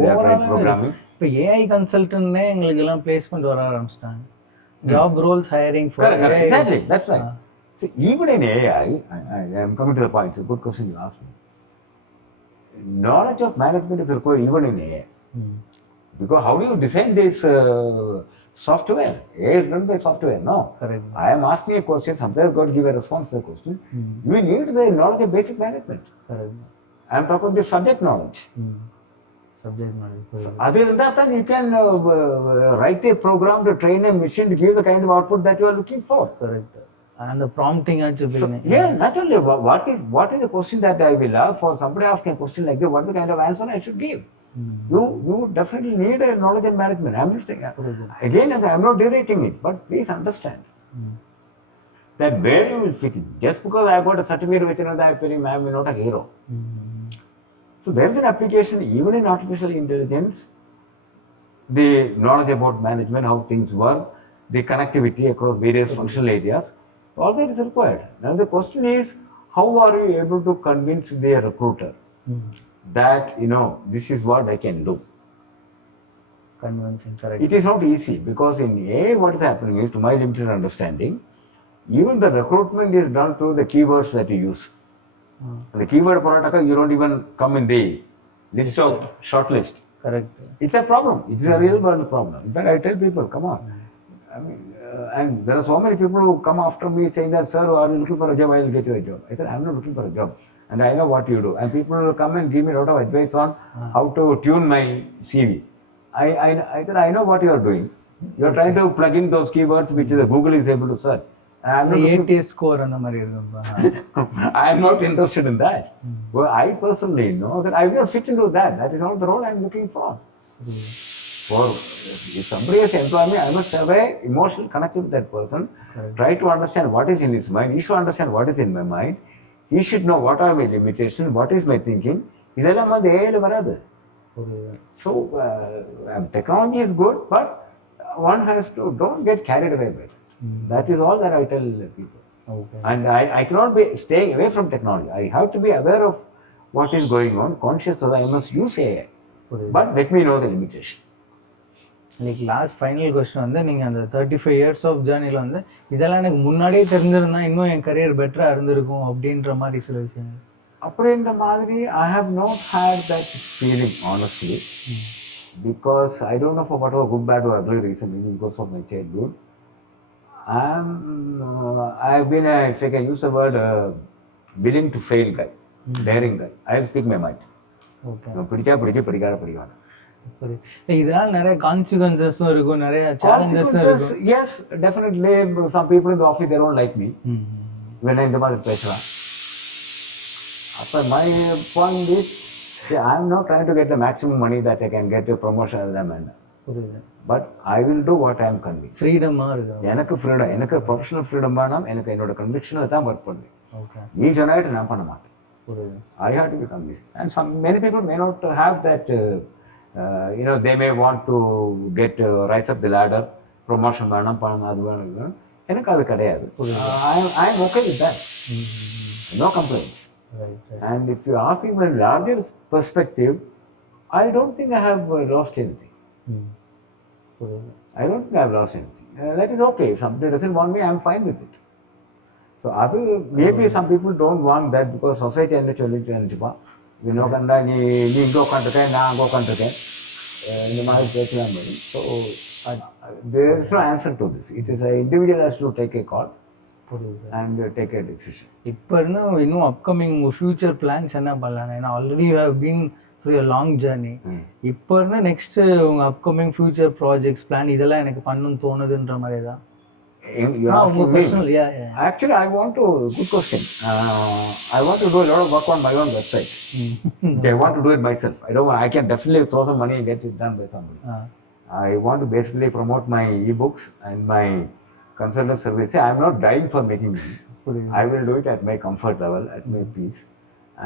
ப்ரோக்ராமிங் இப்போ ஏஐ கன்சல்டன்ட்னே எங்களுக்கு எல்லாம் பிளேஸ்மெண்ட் வர ஆரம்பிச்சிட்டாங்க. Job Rolle's hiring for AI. Exactly, that's right. See, even in AI, I am coming to the point. It's a good question you asked me. Knowledge of management is required even in AI. Because how do you design this software? AI is run by software, no? Correct. I am asking a question, sometimes God give a response to the question. You need the knowledge of basic management. Correct. I am talking about the subject knowledge. Subject knowledge. So, other than that, then you can write a program to train a machine to give the kind of output that you are looking for. Correct. And the prompting actually. So, yeah, naturally. What is the question that I will ask for somebody asking a question like that? What is the kind of answer I should give? You definitely need a knowledge and management. I'm not saying again. I'm not derating it, but please understand that where you will fit in. Just because I got a certificate which another I am not a hero. So there is an application even in artificial intelligence. The knowledge about management, how things work, the connectivity across various functional areas. All that is required. Now the question is, how are you able to convince the recruiter that this is what I can do? Convincing, correct. It is not easy because in AI, what is happening is, to my limited understanding, even the recruitment is done through the keywords that you use. The keyword protocol, you don't even come in the list of shortlist. Correct. It's a problem. It's a real world problem. In fact, I tell people, come on. I mean, and there are so many people who come after me saying that, sir, are you looking for a job? I will get you a job. I said, I'm not looking for a job. And I know what you do. And people will come and give me a lot of advice on how to tune my CV. I said, I know what you are doing. You are trying to plug in those keywords which the Google is able to search. I'm not looking- ATS score அந்த மாதிரி இருக்கும்பா. I am not interested in that. Well, I personally know that I will not fit into that. That is not the role I am looking for. For if somebody has employed me, I must have a emotional connection with that person. Try to understand what is in his mind. He should understand what is in my mind. He should know what are my limitations, what is my thinking. இதெல்லாம் வந்து ஏல வராது. So technology is good, but one has to don't get carried away with it. That is all that I tell people. Okay. And I cannot be staying away from technology. I have to be aware of what is going on, conscious that I must use AI. But let me know the limitation. Like last final question வந்து நீங்கள் அந்த 35 years of ஜேர்னியில் வந்து இதெல்லாம் எனக்கு முன்னாடியே தெரிஞ்சிருந்தா இன்னும் என் கரியர் பெட்டராக இருந்திருக்கும் அப்படின்ற மாதிரி சில விஷயங்கள். அப்படின்ற மாதிரி I have not had that feeling honestly, because I don't know for whatever good, bad or ugly reason, maybe because of my childhood, I've been a, if I can use the word, willing to fail guy, daring guy. I'll speak my mind. Okay. பிடிக்காத இதனால நிறைய கான்சிக்வன்சஸும் இருக்கும், நிறைய சேலஞ்சஸும் இருக்கும். Yes, definitely. Some people in the office, they don't like me when I இந்த மாதிரி பேசுறேன். அப்ப my point is, I am not trying to get the maximum money that I can get a promotion as a man. புரியுது. But I will do what I am convinced. ஃப்ரீடமாக இருக்கும். எனக்கு freedom, எனக்கு professional freedom வேணாம், எனக்கு என்னோட கன்விக்ஷனில் தான் work பண்ணுவேன். Okay. நீ சொன்னாட்டு நான் பண்ண மாட்டேன். புரியுது. I have to be convinced. And many people may not have that, they may want to get rise up the ladder, promotion வேணாம், பணம் அது வேணும். எனக்கு அது கிடையாது. I am okay with that. No complaints. Right. And if you ask me from a larger perspective, I don't think I have lost anything. I don't think I have lost anything. That is okay. If somebody doesn't want me, I am fine with it. So maybe some people don't want that because society என்ன சொல்லிட்டு நினைச்சுப்பான், இன்னும் கண்டா நீ இங்கே உட்காந்துருக்கேன், நான் அங்கே உட்காந்துருக்கேன், இந்த மாதிரி பேசலாம். So there is no answer to this. It is an individual has to take a call and take a decision. இப்போ இன்னும் அப்கமிங் ஃபியூச்சர் பிளான்ஸ் என்ன பண்ணலாம்? ஏன்னா already you have been through a long journey. இப்போ இருந்து next உங்க upcoming future projects plan இதெல்லாம் எனக்கு பண்ணணும்னு தோணுதுன்ற மாதிரி தான். You're asking me? Yeah. Actually, I want to, good question. I want to do a lot of work on my own website. I want to do it myself. I can definitely throw some money and get it done by somebody. I want to basically promote my ebooks and my consultant service. I am not dying for making money. I will do it at my comfort level, at my peace,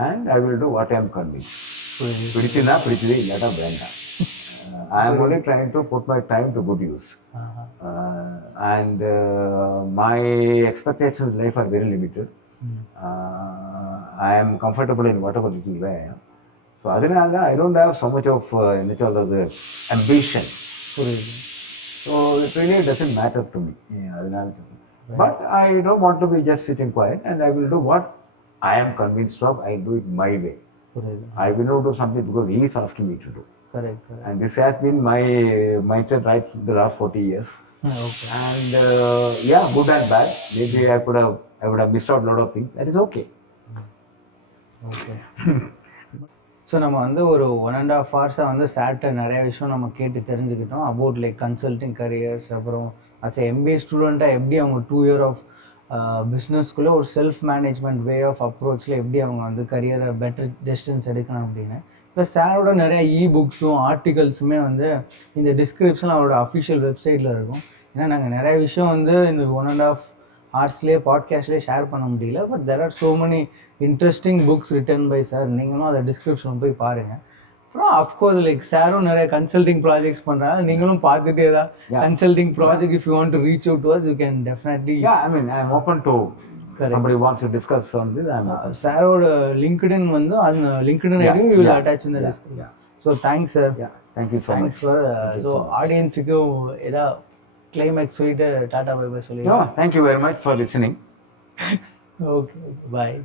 and I will do what I am convinced. பிடிச்சுன்னா பிடிச்சது, இல்லாட்டா வேண்டாம். I am only trying to put my time to good use. And my expectations in life are very limited. I am comfortable in whatever little way I am. So adinala I don't have so much of ambition. So it really doesn't matter to me. But I don't want to be just sitting quiet, and I will do what I am convinced of. I do it my way. I will not do something because he is asking me to do. Correct. And this has been my mindset right for the last 40 years. Okay. And good and bad. Maybe I would have missed out a lot of things. That is okay. Okay. So நம்ம வந்து ஒரு 1.5 hours வந்து சார்ட்ட நிறைய விஷயம் நம்ம கேட்டு தெரிஞ்சுக்கிட்டோம் அபவுட் லைக் கன்சல்டிங் கரியர்ஸ். அப்புறம் அஸ் எம்பிஏ ஸ்டூடெண்ட்டாக எப்படி அவங்க 2 year ஆஃப் பிஸ்னஸ்க்குள்ளே ஒரு செல்ஃப் மேனேஜ்மெண்ட் வே ஆஃப் அப்ரோச்சில் எப்படி அவங்க வந்து கரியரை பெட்டர் டெசிஷன்ஸ் எடுக்கணும் அப்படின்னு. ப்ளஸ் சாரோட நிறைய புக்ஸும் ஆர்டிகல்ஸுமே வந்து இந்த டிஸ்கிரிப்ஷனில் அவரோட அஃபிஷியல் வெப்சைட்டில் இருக்கும். ஏன்னா நாங்கள் நிறைய விஷயம் வந்து இந்த 1.5 hours பாட்காஸ்ட்லேயே ஷேர் பண்ண முடியல. But there are so many interesting books written by sir. நீங்களும் அதை டிஸ்கிரிப்ஷன் போய் பாருங்கள். அப்புறம் அஃப்கோர்ஸ் லைக் சாரும் நிறைய கன்சல்டிங் ப்ராஜெக்ட்ஸ் பண்ணுறாங்க. நீங்களும் பார்த்துட்டு ஏதாவது consulting project if you want to reach out to us you can definitely. I am open to somebody wants to discuss on this. I am open. சாரோட லிங்க்டின் வந்து அந்த LinkedIn ID we will attach in the description. So thanks sir. Thank you so much. For so ஆடியன்ஸுக்கும் ஏதாவது climax சொல்லிட்டு ta-ta bye bye சொல்லி. Thank you very much for listening. Okay, bye.